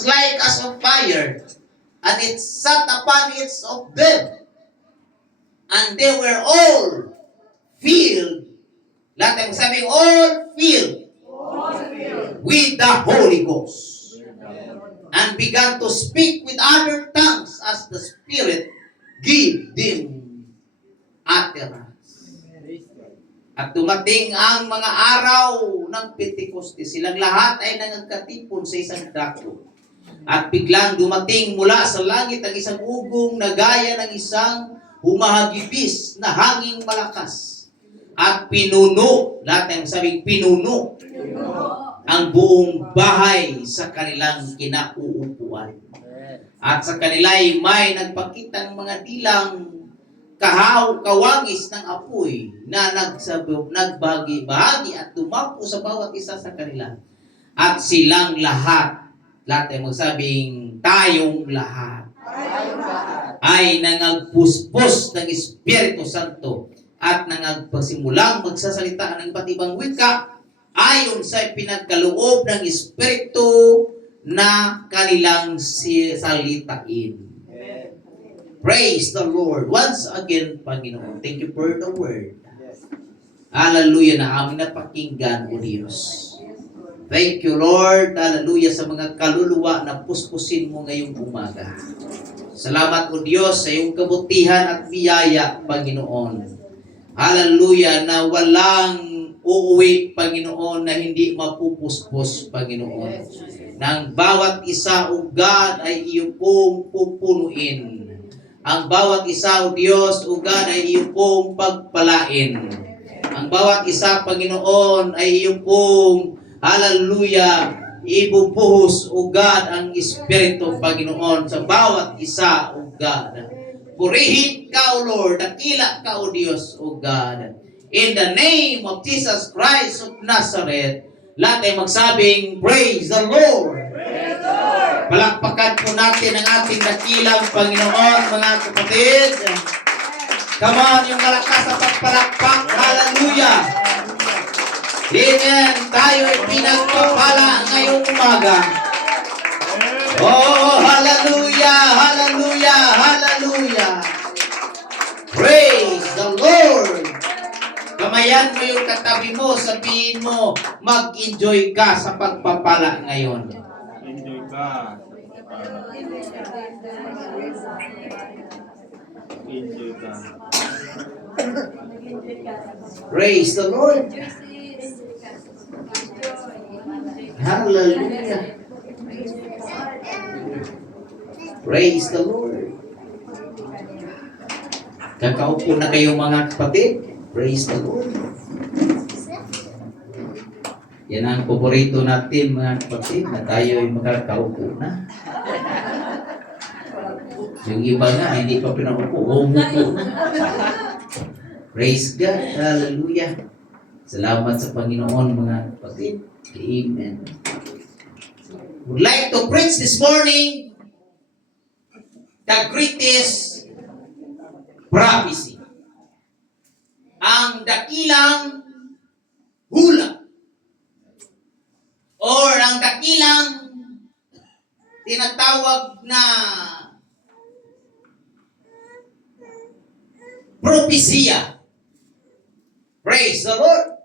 like as of fire, and it sat upon its of them, and they were all filled. Lahat ang sabing all filled with the Holy Ghost, and began to speak with other tongues as the Spirit gave them utterance. At dumating ang mga araw ng Pentecoste. Silang lahat ay nangagkatipon sa isang dako. At biglang dumating mula sa langit ang isang ugong na gaya ng isang humahagibis na hanging malakas. At pinuno, lahat ng sabing pinuno, ang buong bahay sa kanilang kinauupuan. At sa kanila'y may nagpakitang mga dilang kawangis ng apoy na nagbahagi-bahagi at tumapo sa bawat isa sa kanila. At silang lahat ay magsabing tayong lahat ay nangagpuspos ng Espiritu Santo at nangagpasimulang magsasalita ng iba't ibang wika ayon sa pinagkaloob ng Espiritu na kanilang salitain. Praise the Lord. Once again, Panginoon, thank you for the word. Hallelujah na aming napakinggan, O Diyos. Thank you, Lord. Hallelujah sa mga kaluluwa na puspusin mo ngayong umaga. Salamat, O Diyos, sa iyong kabutihan at biyaya, Panginoon. Hallelujah na walang uuwi, Panginoon, na hindi mapupuspos, Panginoon. Nang bawat isa, O God, ay iyong pong pupunuin. Ang bawat isa, O Diyos, O God, ay iyong pong pagpalain. Ang bawat isa, Panginoon, ay iyong pong, hallelujah, ibubuhos, O God, ang Espiritu, Panginoon, sa bawat isa, O God. Purihin ka, O Lord, dakila ka, O Diyos, O God. In the name of Jesus Christ of Nazareth, lahat ay magsabing, praise the Lord. Praise the Lord. Palakpakan po natin ang ating dakilang Panginoon, mga kapatid. Come on, yung malakas sa pagpalakpak. Hallelujah. Amen. Tayo ay pinagpapala ngayong umaga. Oh, hallelujah, hallelujah, hallelujah. Praise the Lord. Kamayan mo yung katabi mo, sabihin mo, mag-enjoy ka sa pagpapala ngayon. Enjoy ka. Enjoy ka. Praise the Lord. Hallelujah. Praise the Lord. Kakaupo na kayo mga kapatid. Praise the Lord. Yan ang paborito natin mga kapatid, na tayo ay makakaupo na. Yung iba nga, hindi pa pinaupo, umupo na. Praise God. Hallelujah. Salamat sa Panginoon mga kapatid. Amen. Would like to preach this morning the greatest prophecy. Ang dakilang hula or ang dakilang tinatawag na propesya. Praise the Lord.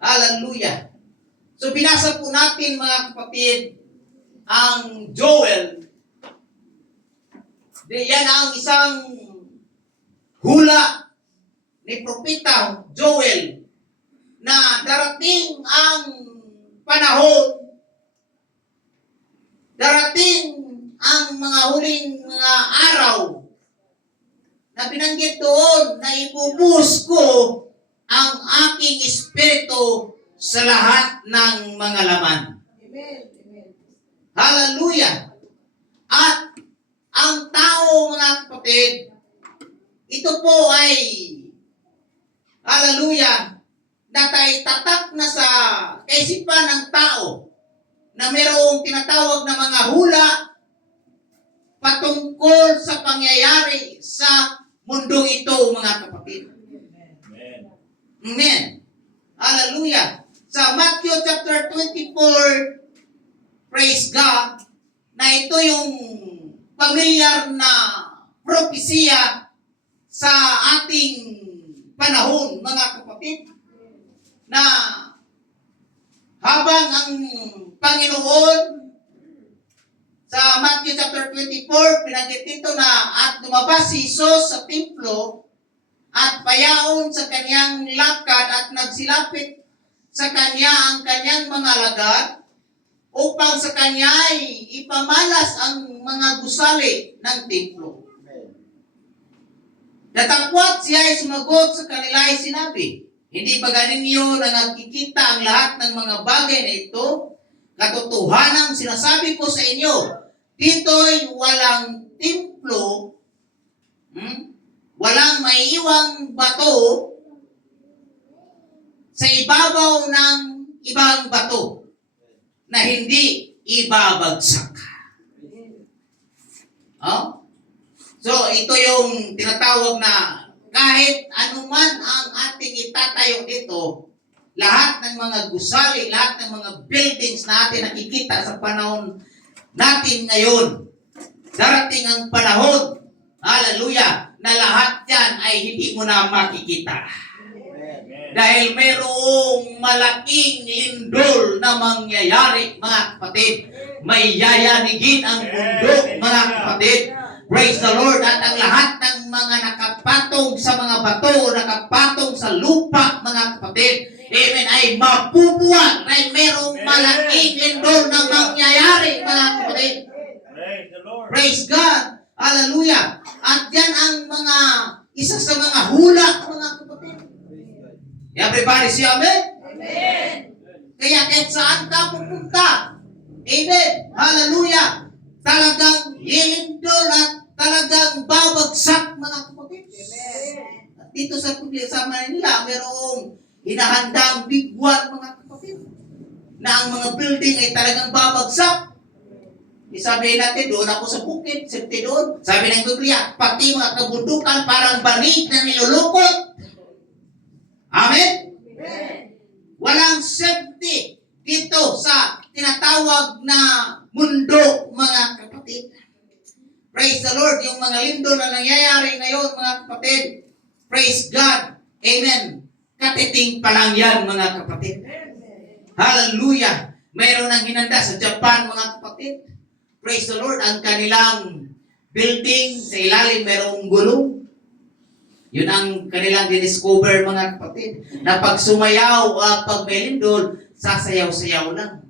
Hallelujah. So binasa po natin mga kapatid ang Joel. Yan ang isang hula ni Propeta Joel na darating ang panahon, darating ang mga huling mga araw na binanggit doon na ibubuhos ko ang aking espiritu sa lahat ng mga laman. Amen. Hallelujah. At ang tao mga kapatid, ito po ay hallelujah, tatak na sa kaisipan ng tao na mayroong tinatawag na mga hula patungkol sa pangyayari sa mundong ito, mga kapatid. Amen. Amen. Hallelujah. Sa Matthew chapter 24, praise God. ito yung pamilyar na propesya sa ating panahon, mga kapatid, na habang ang Panginoon sa Matthew chapter 24, pinanggit dito na at lumabas si Jesus sa templo at payaon sa kanyang lakad at nagsilapit sa kanya ang kanyang mga alagad upang sa kanya ay ipamalas ang mga gusali ng templo. Natangkwat siya ay sumagot sa kanila ay sinabi, hindi ba ganinyo na nagkikita ang lahat ng mga bagay na ito? Katotohanan sinasabi ko sa inyo, dito'y walang templo, walang maiiwang bato sa ibabaw ng ibang bato na hindi ibabagsak. Oh? So, ito yung tinatawag na kahit anuman ang ating itatayo dito, lahat ng mga gusali, lahat ng mga buildings na ating nakikita sa panahon natin ngayon, darating ang panahon, hallelujah, na lahat yan ay hindi mo na makikita. Dahil mayroong malaking lindol na mangyayari, mga kapatid. May yayanigin ang mundo, mga kapatid. Praise the Lord. At ang lahat ng mga nakapatong sa mga bato, nakapatong sa lupa, mga kapatid, amen, ay mapubuwan. Ay mayroong malaking lindol na mangyayari, mga kapatid. Praise the Lord. Praise God. Hallelujah. At yan ang mga isa sa mga hula, mga kapatid. Everybody say amen? Amen. Kaya kahit saan ka pupunta, amen, hallelujah, talagang lilindol at talagang babagsak, mga kapatid. At dito sa Manila, mayroong hinahandang bigwan, mga kapatid, na ang mga building ay talagang babagsak. Sabihin natin, doon ako sa bukid, safety doon. Sabi ng Biblia, pati mga kabundukan parang banig na nilulukot. Amen? Walang safety dito sa tinatawag na mundo, mga kapatid. Praise the Lord. Yung mga lindol na nangyayari ngayon, mga kapatid. Praise God. Amen. Katiting pa lang yan, mga kapatid. Hallelujah. Mayroon ng hinanda sa Japan, mga kapatid. Praise the Lord. Ang kanilang building sa ilalim mayroong gulong. Yun ang kanilang discover, mga kapatid. Na pag sumayaw, pag may lindol, sasayaw-sayaw lang.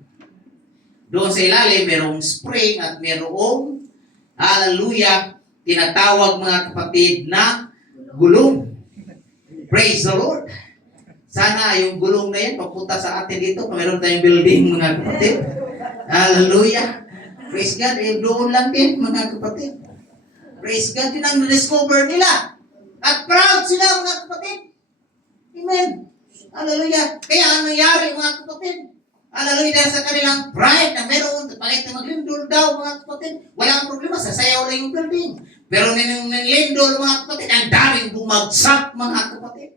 Doon sa ilalim, merong spring at merong, hallelujah, tinatawag, mga kapatid, na gulong. Praise the Lord. Sana yung gulong na yan, papunta sa atin dito, mayroon tayong building, mga kapatid. Hallelujah. Praise God. Doon lang din, mga kapatid. Praise God. Yun ang discover nila. At proud sila, mga kapatid. Amen. Hallelujah. Kaya ang nangyari, mga kapatid? Hallelujah. Dahil sa kanilang pride na meron, palit na maglindol daw, mga kapatid. Walang problema, sasayaw lang yung building. Pero nung lindol, mga kapatid, ang daming bumagsak, mga kapatid.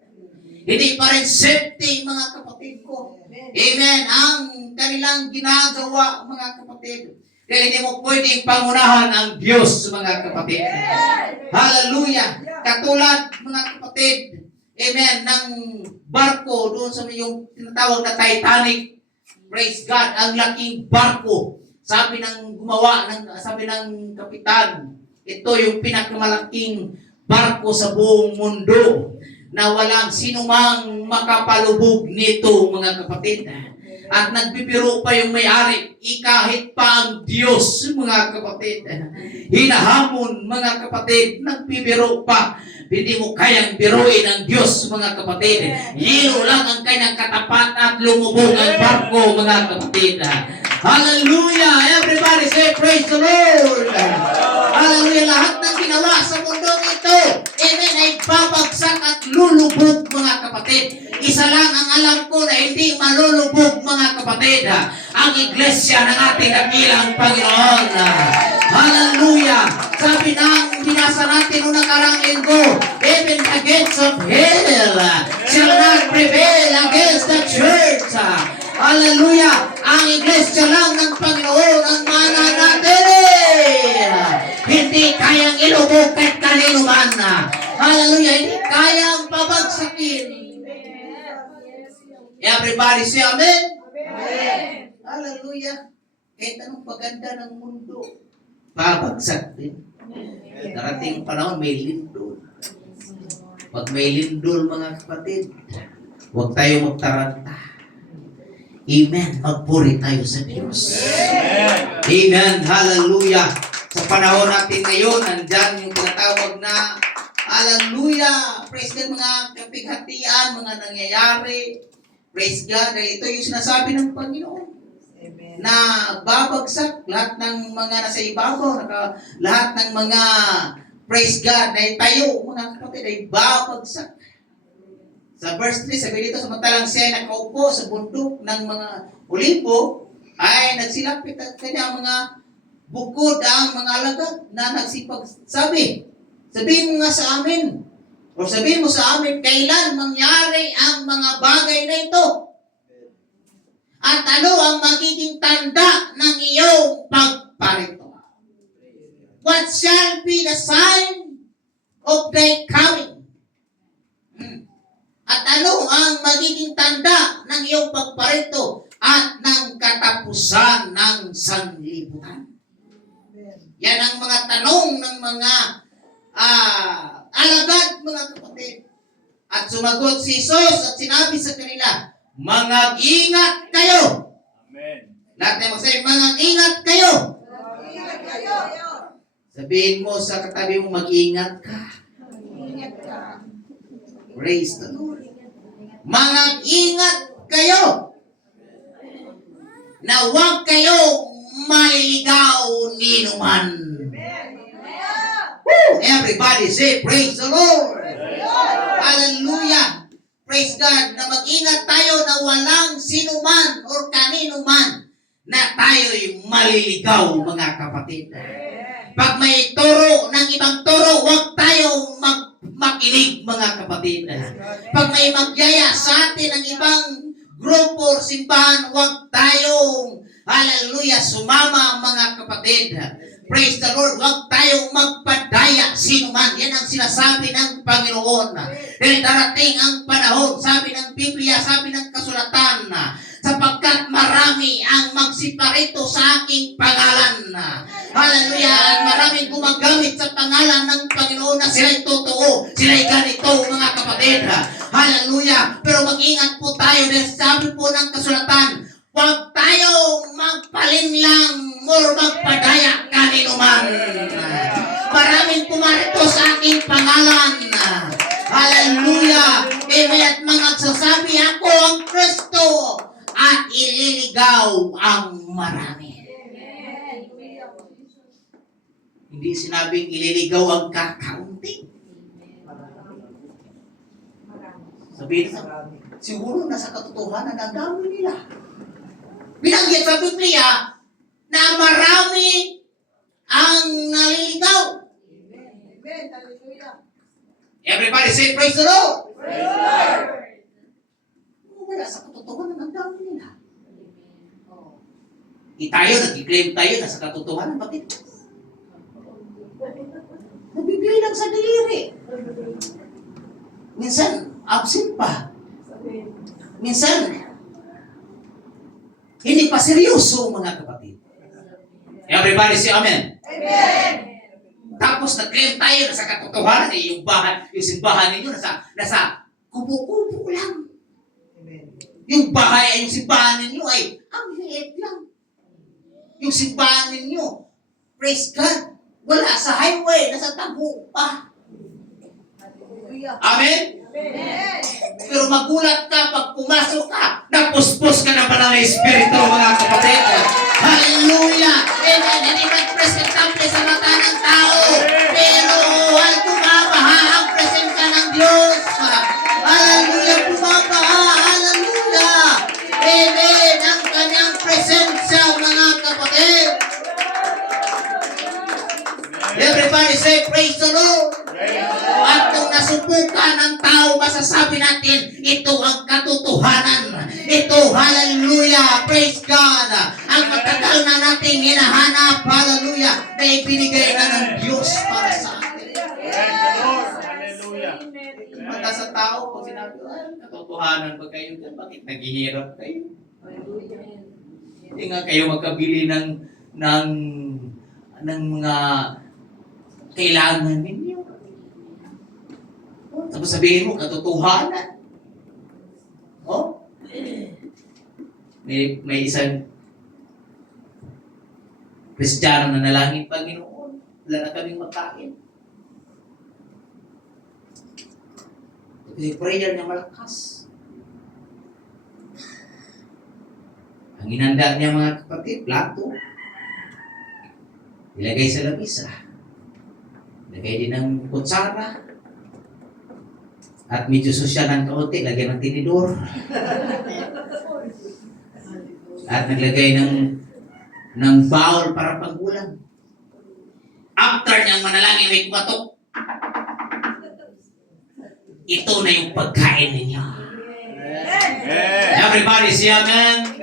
Hindi pa rin safety, mga kapatid ko. Amen. Ang kanilang ginagawa, mga kapatid. Kaya hindi mo pwedeng pangunahan ang Diyos, mga kapatid. Hallelujah. Katulad, mga kapatid, amen, ng barko doon sa yung tinatawag na Titanic. Praise God, ang laking barko. Sabi ng gumawa, sabi ng kapitan, ito yung pinakamalaking barko sa buong mundo na walang sinumang makapalubog nito, mga kapatid. At nagbibiro pa yung may-ari, kahit pa ang Diyos, mga kapatid. Hinahamon, mga kapatid, nagbibiro pa. Hindi mo kayang biruin ang Diyos, mga kapatid. Hilo lang ang kanyang katapat at lumubog ang barko, mga kapatid. Hallelujah! Everybody say praise the Lord! Hallelujah! Lahat ng ginawa sa mundong ito, amen, ay babagsak at lulubog, mga kapatid. Isa lang ang alam ko na hindi malulubog, mga kapatid. Ang iglesia ng ating dakilang Panginoon. Hallelujah! Sabi ng binasa natin noong nakarang linggo, even the gates of hell shall not prevail against the church. Hallelujah! Ang iglesia lang ng Panginoon ang mananatili. kayang ilubog kahit kanino man. Hallelujah. Hindi kayang pabagsakin. Everybody say amen. Hallelujah. Kahit anong paganda ng mundo, babagsak din. Darating panahon, may lindol. Pag may lindol, mga kapatid, huwag tayo magtaranta. Amen. Magpuri tayo sa Diyos. Amen. Hallelujah. Sa panahon natin ngayon, nandyan yung tinatawag na hallelujah. Praise God, mga kapighatian, mga nangyayari. Praise God. Dahil ito yung sinasabi ng Panginoon. Na babagsak lahat ng mga nasa ibabaw, lahat ng mga praise God na tayo, mga kapatid, ay babagsak. Sa verse 3, sabi dito, samantalang siya ay nakaupo sa bundok ng mga Olimpo, ay nagsilapit at kanya mga bukod ang mga alagad na nagsipagsabi, sabihin mo nga sa amin, o sabihin mo sa amin, kailan mangyari ang mga bagay na ito? At ano ang magiging tanda ng iyong pagparito? What shall be the sign of thy coming? At ano ang magiging tanda ng iyong pagparito at ng katapusan ng sanlibutan? Yan ang mga tanong ng mga alagad, mga kapatid. At sumagot si Jesus at sinabi sa kanila, mangag-ingat kayo. Amen. Lahat na magsabi, mangag-ingat kayo. Ingat kayo. Sabihin mo sa katabi mo, mag-ingat ka. Ingat ka. Praise the Lord. Mangag-ingat kayo. Na huwag kayo maliligaw ni numan. Everybody say, praise the Lord. Hallelujah. Praise God, na mag-ingat tayo na walang sino man o kanino man na tayo'y maliligaw, mga kapatid. Pag may turo ng ibang turo, huwag tayong makinig, mga kapatid. Pag may magyaya sa atin ng ibang grupo o simbahan, huwag tayong, hallelujah, sumama, mga kapatid. Praise the Lord, huwag tayong magpadaya sino man. Yan ang sinasabi ng Panginoon. Dahil darating ang panahon, sabi ng Biblia, sabi ng kasulatan, sapagkat marami ang magsiparito sa aking pangalan. Hallelujah, at maraming gumagamit sa pangalan ng Panginoon na sila'y totoo, sila'y ganito, mga kapatid. Hallelujah, pero mag-ingat po tayo dahil sabi po ng kasulatan, huwag tayong magpalinlang or magpadaya kanino man. Maraming pumarito sa aking pangalan. Hallelujah. Amen. At mga sasabi, ako ang Kristo at ililigaw ang marami. Hindi sinabing ililigaw ang kakaunti. Sabihin sa siguro nasa katotohanan ang dami nila. Binanggit sa Biblia na marami ang naliligaw. Amen. Hallelujah. Everybody say, praise the Lord. Praise the Lord. Wala sa katotohanan ang dami nila. Tayo, nag-claim tayo na sa katotohanan. Bakit? Nabibigay lang sa daliri. Minsan, absent pa. Minsan, hindi pa seryoso, mga kapatid. Everybody say amen. Amen. Tapos nag-claim tayo na sa katotohanan yung simbahan ninyo nasa kubo-kubo lang. Yung bahay, yung simbahan ninyo ay ang liit lang. Yung simbahan ninyo, praise God, wala sa highway, nasa tago pa. Hallelujah. Amen? Amen. Pero magulat ka pag pumasok ka, napuspos ka na ba ng Espiritu, mga kapatid? Hallelujah! Amen! Hindi mag-presentable sa mata ng tao, pero ay bumabaha ang presensya ng Diyos. Hallelujah! Bumabaha! Hallelujah! Amen! Ang kanyang presensya, mga kapatid. Everybody say, praise the Lord! At kung nasubukan ng tao, masasabi natin, ito ang katotohanan. Ito, hallelujah, praise God. Ang matagal na nating hinahanap, hallelujah, na ibinigay na ng Diyos para sa atin. Praise the Lord. Hallelujah. Mata sa tao, pag sinabi, katotohanan ba kayo dyan? Bakit naghihirap kayo? Hindi nga kayo magkabili ng mga kailangan ninyo. Tapos sabihin mo, katotohanan. Oh? May isang Kristiyano na nalangin, Panginoon, wala na kaming makain. Yung prayer niya malakas. Ang inanda niya mga kapatid, plato. Ilagay sa lamisa. Ilagay din ng kutsara. At medyo sosyal ng kaunti, lagyan ng tinidor. At naglagay ng bowl para panggulang. After niyang manalangin, may kumatok. Ito na yung pagkain ninyo. Amen. Everybody say amen.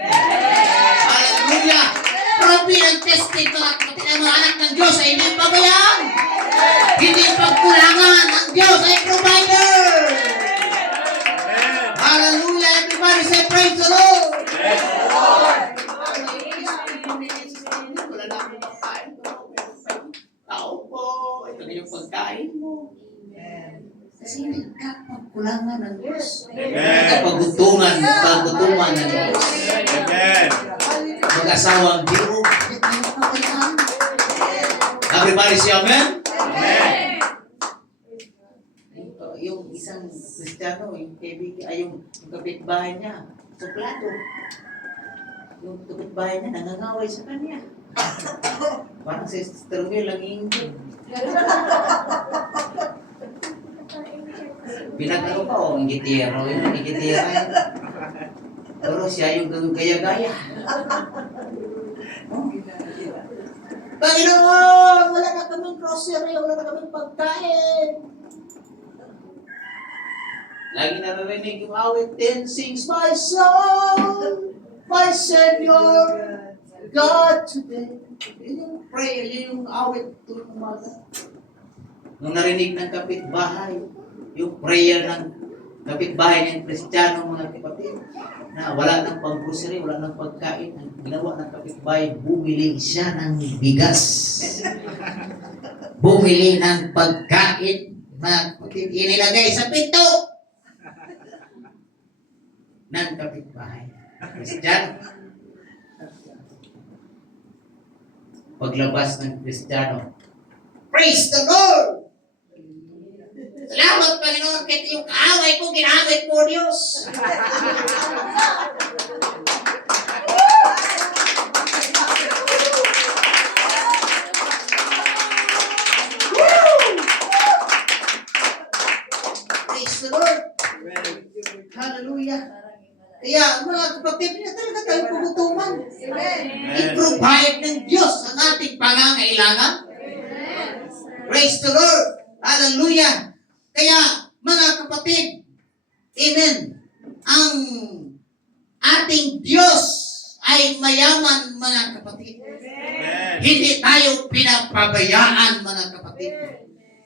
Hallelujah. Grabe ang testing mga kapatid, ang mga anak ng Diyos ay hindi pabayaan. Hindi pagkulangan. Ang Diyos ay provider. Hallelujah. Everybody say praise the Lord. Wala na akong pagkain. Tao po, ito na yung pagkain mo. Kasi hindi ka pagkulangan ng Diyos. Amen. Kapagutungan ng Diyos. Amen. Mag-asawang biro. Everybody say amen? Amen. Yung isang Kristiyano, yung kaibigan, ay yung kapitbahay niya, suplado. Yung kapitbahay niya, nangangaway sa kanya. Parang si Sister Mel lang ingin. Pinag-ano pa, oh, ingitero. Yung ingitero. Pero siya yung gaya-gaya. Panginoon, wala na kaming grocery, wala na kaming pagkain. Lagi naririnig yung awit, then sings my soul, my Savior, God today. Yun yung prayer, yun yung awit tuwing umaga. Nung narinig ng kapitbahay, yung prayer ng kapitbahay ng Kristiyano, mga kapatid, na wala ng pang-grocery, wala ng pagkain, ang ginawa ng kapitbahay, bumili siya ng bigas. Bumili ng pagkain, mga kapatid, inilagay sa pinto ng kapitbahay. Kristiyano. Paglabas ng Kristiyano, praise the Lord! Salamat, Panginoon, kahit yung kaaway ko, ginamit mo, Diyos. Praise the Lord. Hallelujah. Kaya, mga kapatid, niya talaga tayo pugutuman. I-provide ng Diyos ang ating pangangailangan. Praise the Lord. Hallelujah. Kaya, mga kapatid, amen, ang ating Diyos ay mayaman, mga kapatid. Amen. Hindi tayo pinapabayaan, mga kapatid.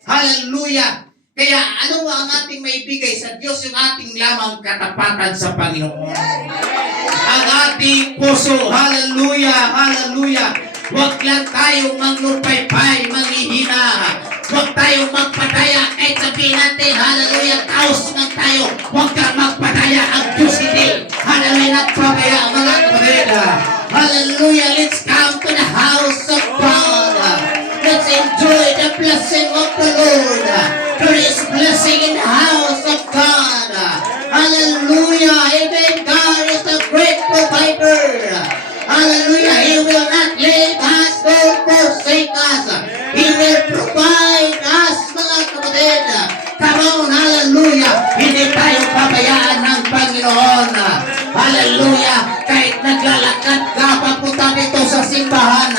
Hallelujah. Kaya, ano ang ating maibigay sa Diyos? Yung ating lamang katapatan sa Panginoon. Ang ating puso. Hallelujah. Hallelujah. Huwag lang tayong manglupay-pay, manghihina. Huwag tayong magpadaya kahit sabihin natin, hallelujah, taos lang tayo. Huwag kang magpadaya, ang Diyos hindi. Hallelujah, nagpabaya, mga kapatid. Hallelujah, let's come to the house of God. Let's enjoy the blessing of the Lord. There is blessing in the house of God. Hallelujah, amen. God is a great provider. Hallelujah, He will not leave us nor forsake us. He will provide us, mga kapatid. Come on, hallelujah. Hindi tayo pabayaan ng Panginoon. Hallelujah. Kahit naglalakad ka, papunta dito sa simbahan.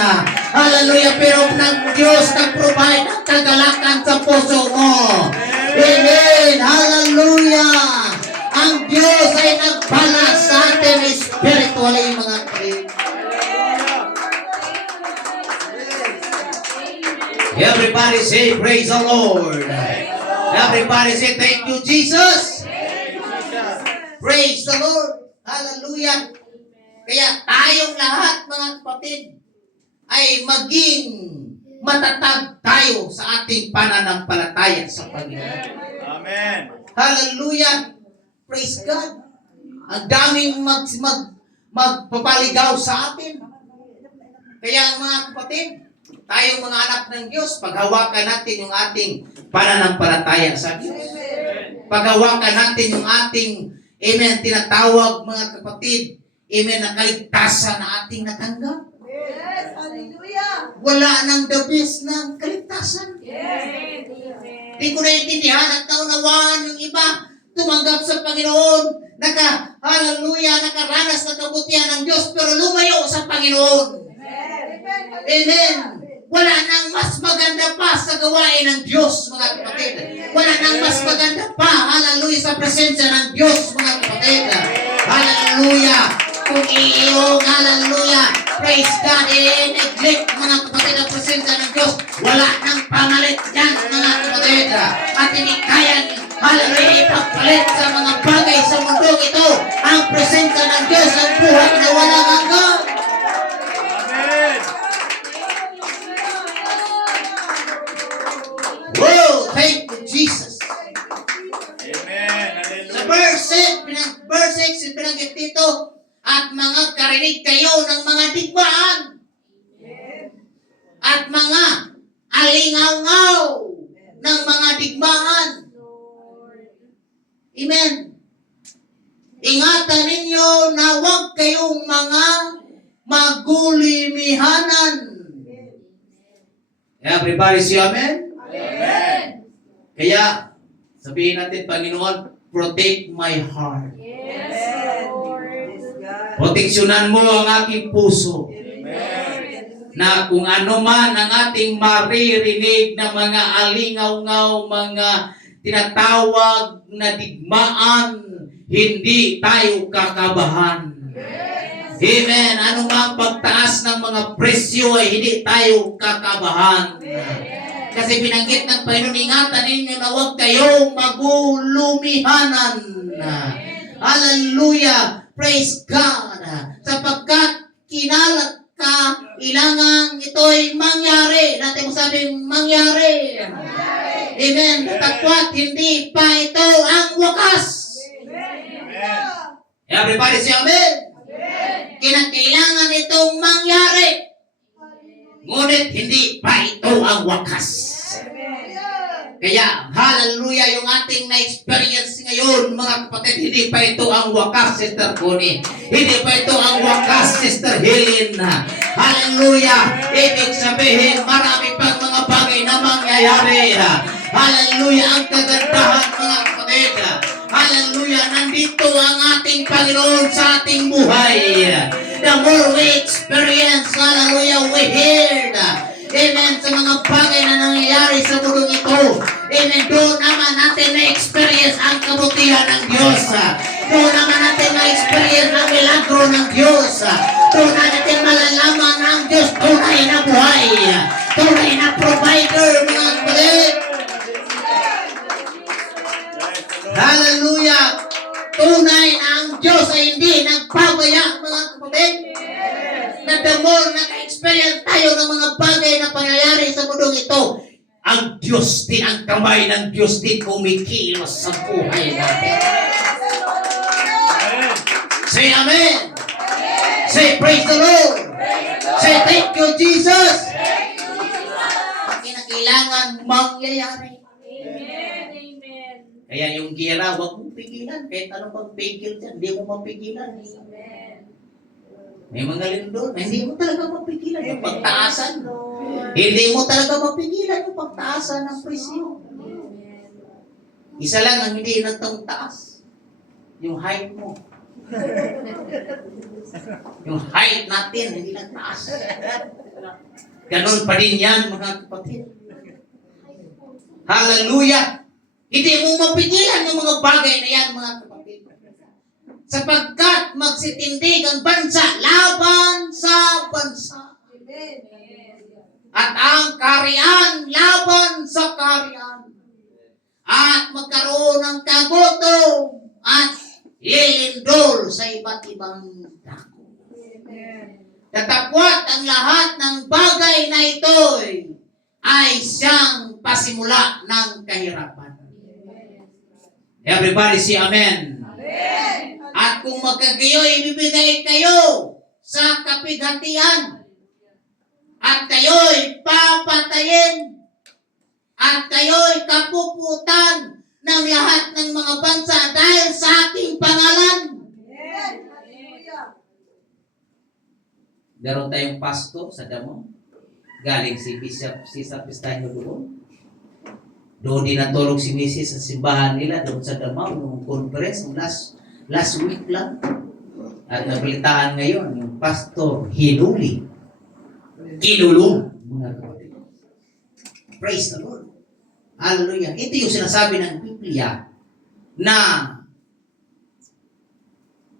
Hallelujah. Pero ng Diyos nag-provide ng kagalakan sa puso mo. Amen. Hallelujah. Ang Diyos ay nagpala sa atin spiritually, mga kapatid. Everybody say, praise the Lord. Everybody say, thank you, Jesus. Praise the Lord. Hallelujah. Kaya tayong lahat, mga kapatid, ay maging matatag tayo sa ating pananampalataya sa Panginoon. Amen. Hallelujah. Praise God. Ang daming magpapaligaw sa atin. Kaya mga kapatid, tayong mga anak ng Diyos, paghawakan natin yung ating pananampalataya sa Diyos. Paghawakan natin yung ating, amen, tinatawag mga kapatid, amen, na kaligtasan na ating natanggap. Yes, hallelujah. Wala nang the best ng kaligtasan. Yes. Di ko naiintindihan at naunawaan yung iba tumanggap sa Panginoon, hallelujah, nakaranas ng kabutihan ng Diyos, pero lumayo sa Panginoon. Amen. Wala nang mas maganda pa sa gawain ng Diyos, mga kapatid. Wala nang mas maganda pa, hallelujah, sa presensya ng Diyos, mga kapatid. Hallelujah. Kung iyong, hallelujah, praise God, i-neglect, mga kapatid, ang presensya ng Diyos, wala nang pamalit yan, mga kapatid. At hindi kaya, hallelujah, ipagpalit sa mga bagay sa mundong ito, ang presensya ng Diyos, ang buhay na walang hanggan. Amen. Wow, thank you, Jesus. Amen. Sa Hallelujah. verse 6, pinanggit dito, at mga karinig kayo ng mga digmaan at mga alingaw-ngaw ng mga digmaan. Amen. Ingatan ninyo na huwag kayong mga magulimihanan. Everybody say amen? Amen. Kaya, sabihin natin, Panginoon, protect my heart. Proteksyonan mo ang aking puso. Na kung ano man ang ating maririnig na mga alingaw-ngaw, mga tinatawag na digmaan, hindi tayo kakabahan. Amen. Ano mang pagtaas ng mga presyo ay hindi tayo kakabahan. Kasi binanggit ng Panginoon, ingatan ninyo na huwag kayong magulumihanan. Hallelujah. Praise God. Sapagkat kailangan ito'y mangyari. Natin mo sabing mangyari. Amen. Tatapwat, hindi pa ito ang wakas. Everybody say amen. Kinakailangan itong mangyari. Ngunit hindi pa ito ang wakas. Kaya, hallelujah, yung ating na-experience ngayon, mga kapatid, hindi pa ito ang wakas, Sister Connie. Hindi pa ito ang wakas, Sister Helen. Hallelujah. Ibig sabihin, marami pang mga bagay na mangyayari. Hallelujah, ang kagandahan, mga kapatid. Hallelujah, nandito ang ating Panginoon sa ating buhay. The more we experience, hallelujah, we heard. Amen, sa mga bagay na nangyayari sa mundong ito. Amen, doon naman natin na-experience ang kabutihan ng Diyos. Doon naman natin na-experience ang milagro ng Diyos. Doon natin malalaman na ang Diyos tunay na buhay. Tunay na provider, mga kapatid. Hallelujah! Tunay na ang Diyos ay hindi nagpabaya, mga kapatid. Na the more naka-experience tayo ng mga bagay na pangyayari sa mundong ito, ang Diyos din, ang kamay ng Diyos din kumikilos sa buhay natin. Say amen. Say praise the Lord. Say thank you, Jesus. Kinakailangan mangyayari. Kaya yung gira, huwag mong pigilan. Kahit anong pagpigil dyan, hindi mo mapigilan. May mga lindol na hindi mo talaga mapigilan yung pagtaasan. Hindi mo talaga mapigilan yung pagtaasan ng presyo. Isa lang ang hindi natang taas. Yung height mo. Yung height natin, hindi nagtaas. Ganon pa rin yan, mga kapatid. Hallelujah! Hindi mo mapigilan yung mga bagay na yan, mga kapatid. Sapagkat magsitindig ang bansa laban sa bansa. Amen. At ang kaharian laban sa kaharian. At magkaroon ng kagutom at lilindol sa iba't ibang dako. Amen. Tatapwat ang lahat ng bagay na ito ay siyang pasimula ng kahirapan. Everybody say amen. Amen. At kung magkagayo, ibibigay kayo sa kapighatian. At kayo'y papatayin. At kayo'y kapuputan ng lahat ng mga bansa dahil sa aking pangalan. Amen. Hallelujah. Meron tayong pasto sa damo. Galing si Bishop Cesar Pistaño doon. Doon din natulog si Mrs. sa simbahan nila doon sa Davao nung conference last week lang. At nabalitaan ngayon yung pastor hinuli. Kinulong, mga kapatid. Praise the Lord. Hallelujah. Ito yung sinasabi ng Biblia na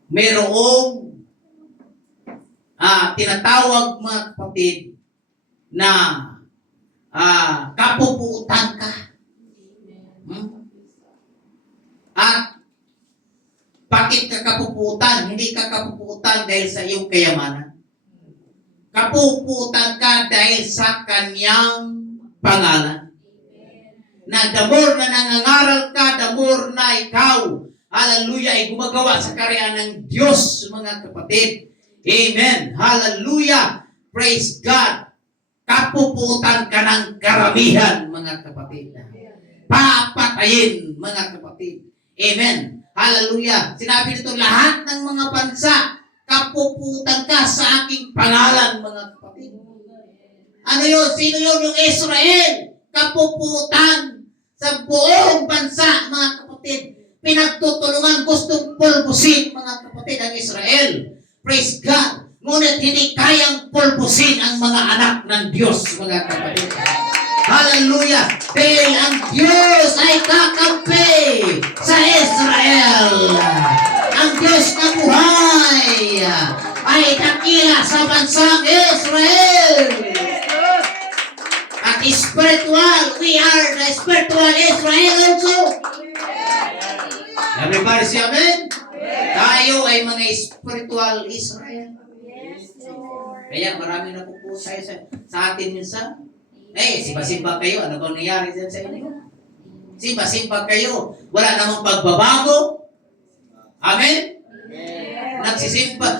merong tinatawag, mga kapatid, na kapuputan ka. At bakit ka kapuputan? Hindi ka kapuputan dahil sa iyong kayamanan. Kapuputan ka dahil sa kanyang pangalan. Na the more na nangangaral ka, the more na ikaw, hallelujah, ay gumagawa sa karya ng Diyos, mga kapatid. Amen. Hallelujah. Praise God. Kapuputan ka ng karamihan, mga kapatid. Papatayin, mga kapatid. Amen. Hallelujah. Sinabi nito, lahat ng mga bansa, kapuputan ka sa aking pangalan, mga kapatid. Ano yun? Sino yun? Yung Israel. Kapuputan sa buong bansa, mga kapatid. Pinagtutulungan, gustong pulbusin, mga kapatid, ang Israel. Praise God. Ngunit hindi kayang pulbusin ang mga anak ng Diyos, mga kapatid. Hallelujah! Dahil ang Diyos ay kakampi sa Israel. Ang Diyos na buhay ay dakila sa bansang Israel. At spiritual, we are the spiritual Israel also. Everybody say amen? Tayo ay mga spiritual Israel. Kaya marami na po tayo sa atin minsan. Simba-simba kayo. Ano bang nangyari dyan sa inyo? Simba-simba kayo. Wala namang pagbabago. Amen?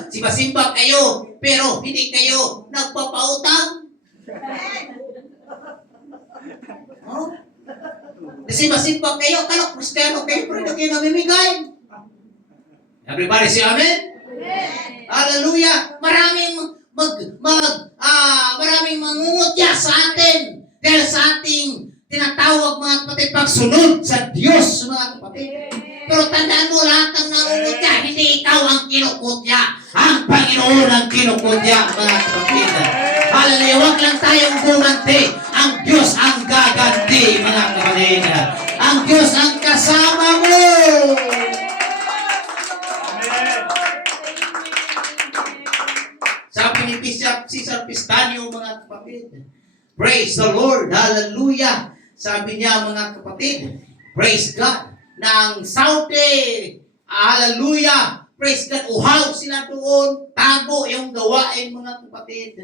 Simba-simba kayo. Pero hindi kayo nagpapautang. Oh? Simba-simba kayo. Kala Kristiyano kayo. Pero hindi kayo namimigay. Everybody say amen? Hallelujah. Maraming mangungutya sa atin dahil sa ating tinatawag, mga kapatid, pagsunod sa Diyos, mga kapatid. Pero tandaan mo, lahat ng nangungutya, hindi ikaw ang kinukutya. Ang Panginoon ang kinukutya, mga kapatid. Hallelujah. Huwag lang tayong gumanti. Ang Diyos ang gaganti, mga kapatid. Ang Diyos ang kasama mo. Sabi ni Bishop Cesar Pistaño, mga kapatid, praise the Lord, hallelujah. Sabi niya, mga kapatid, praise God, na ang Saudi, hallelujah, praise God, uhaw sila doon, tago yung gawain, mga kapatid.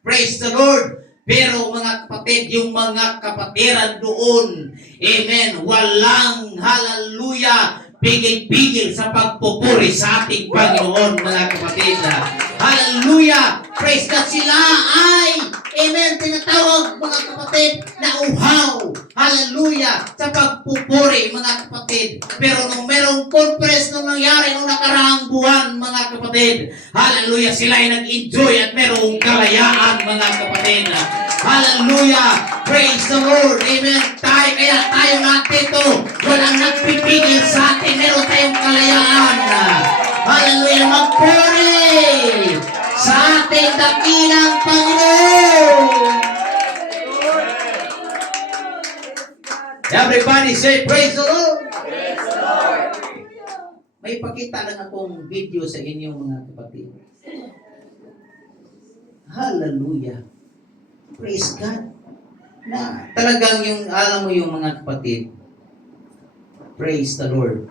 Praise the Lord. Pero mga kapatid, yung mga kapatiran doon, amen, walang, hallelujah, pigil-pigil sa pagpupuri sa ating Panginoon, mga kapatid. Hallelujah! Praise God! Sila ay, amen, tinatawag, mga kapatid, na uhaw. Hallelujah! Sa pagpupuri, mga kapatid. Pero nung merong conference nung nangyari nung nakaraang buwan, mga kapatid, hallelujah, sila ay nag-enjoy at merong kalayaan, mga kapatid. Hallelujah! Praise the Lord! Amen! Kaya tayo natin ito, walang nagpipigil sa atin, meron tayong kalayaan. Hallelujah! Magpuri sa ating dakilang Panginoon! Everybody say, praise the Lord. Praise the Lord. May pakita lang akong video sa inyo mga kapatid. Hallelujah. Praise God. Na talagang yung, alam mo yung mga kapatid, praise the Lord.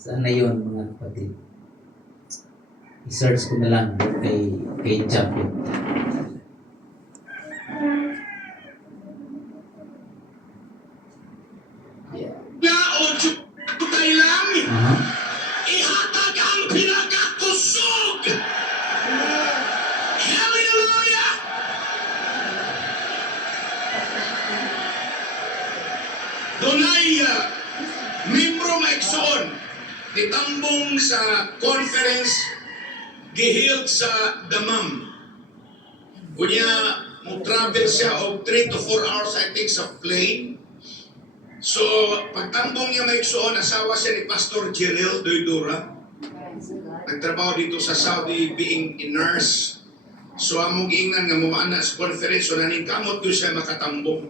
Sana yun mga kapatid. I-search ko na lang kay Japet. Yeah. Naon tayo lang, Uh-huh. ihatag ang pinakakusog. Hallelujah! Dunay membro maigsoon nitambong sa conference gihild sa Damam. Kunya mo travel siya og 3 to 4 hours I think sa plane. So, pagtambong niya maigsoon, asawa siya ni Pastor Jerel Doydora. Nagtrabaho dito sa Saudi being a nurse. So, among ingnan nga muana sa conference, so naningkamot ko siya makatambong.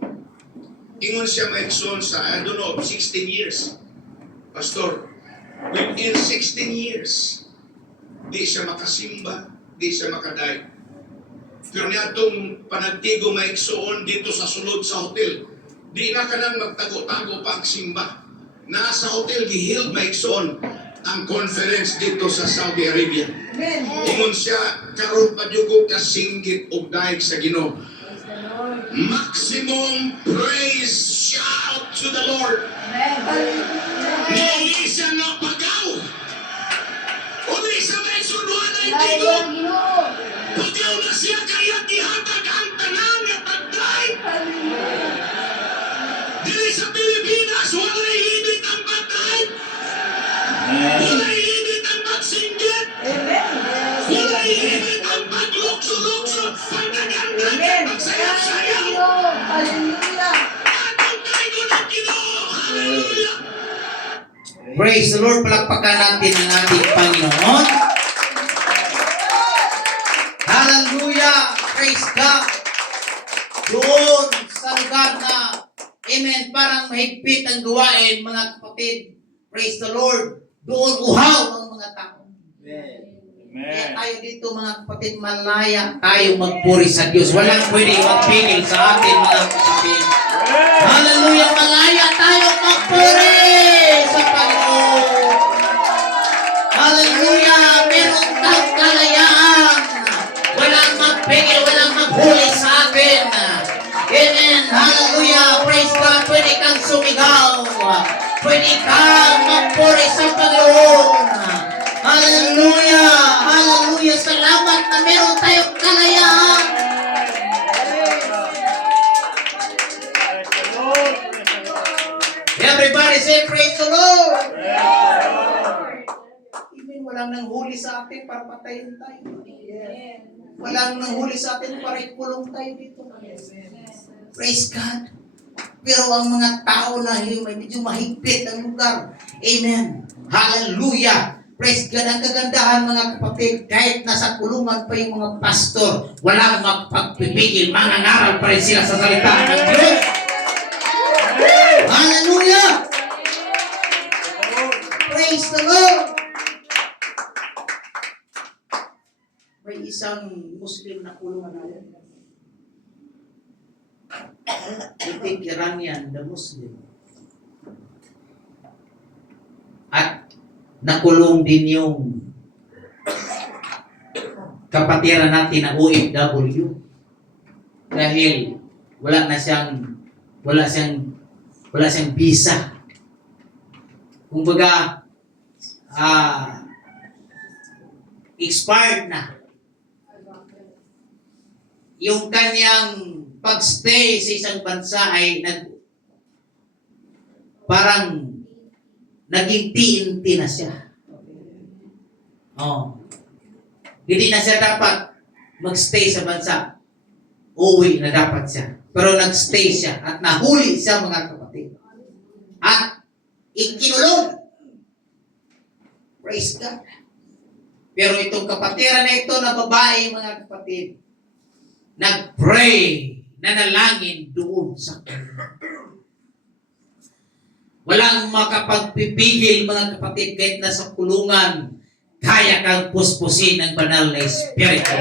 Ingon siya maigsoon sa, I don't know, 16 years. Pastor, within 16 years, di siya makasimba, di siya makaday. Pero niya itong panagtigo maigsoon dito sa sulod sa hotel, di na ka nang magtago-tago pa ang simba. Nasa hotel, gihild maigsoon ang conference dito sa Saudi Arabia. Amen. Ingon siya, karon pa ko kasinggit og daig sa Ginoo. Maximum praise, shout to the Lord. Hindi siya napagaw. Uli sa may sunuan ay tigo. Pagaw na siya kaya gihatag ang tanan nga pagday. Dili sa Pilipinas, walay init ang patay. Walay init ang pagsinggit. Walay init ang paglukso-lukso. Pagdaganda at pagsayaw-sayaw. Hallelujah. Atong tayo ng Ginoo. Hallelujah. Praise the Lord. Palakpakan natin ang ating Panginoon. Hallelujah. Praise God. Doon sa lugar na, amen, parang mahigpit ang gawain, mga kapatid. Praise the Lord. Doon uhaw ang mga tao. Kaya Amen. tayo dito mga kapatid, malaya tayo magpuri sa Diyos. Walang pwede magpigil sa atin mga kapatid. Hallelujah! Malaya tayo magpuri sa Panginoon. Hallelujah! Meron tayong kalayaan. Walang magpigil, walang maghuli sa atin. Amen! Hallelujah! Praise God! Pwede kang sumigaw. Pwede kang magpuri sa Panginoon. Hallelujah! Hallelujah! Salamat na meron tayong kalayaan. Praise the Lord. Praise the Lord. Everybody say, praise the Lord! Praise the Lord. Even walang nanghuli sa atin para patayin tayo. Walang nanghuli sa atin para ikulong tayo dito. Praise God! Pero ang mga tao na may medyo mahigpit ang lugar. Amen! Hallelujah! Praise God! Ang kagandahan mga kapatid, kahit nasa kulungan pa yung mga pastor, walang magpagpipigil, mangangaral pa rin sila sa salita ng Diyos. Hallelujah! Praise the Lord! May isang Muslim na kulungan natin. I think Iranian, the Muslim. At nakulong din yung kapatiran natin na OFW. Dahil wala siyang visa. Kumbaga, expired na. Yung kanyang pagstay sa isang bansa ay parang naging TNT na siya. Oh. Hindi na siya dapat magstay sa bansa. Uwi na dapat siya. Pero nagstay siya at nahuli siya mga kapatid. At ikinulong. Praise God. Pero itong kapatiran na ito na babae mga kapatid, nag-pray nanalangin doon sa kulungan. Walang makapagpipigil, mga kapatid, kahit nasa kulungan, kaya kang puspusin ng banal na Espiritu.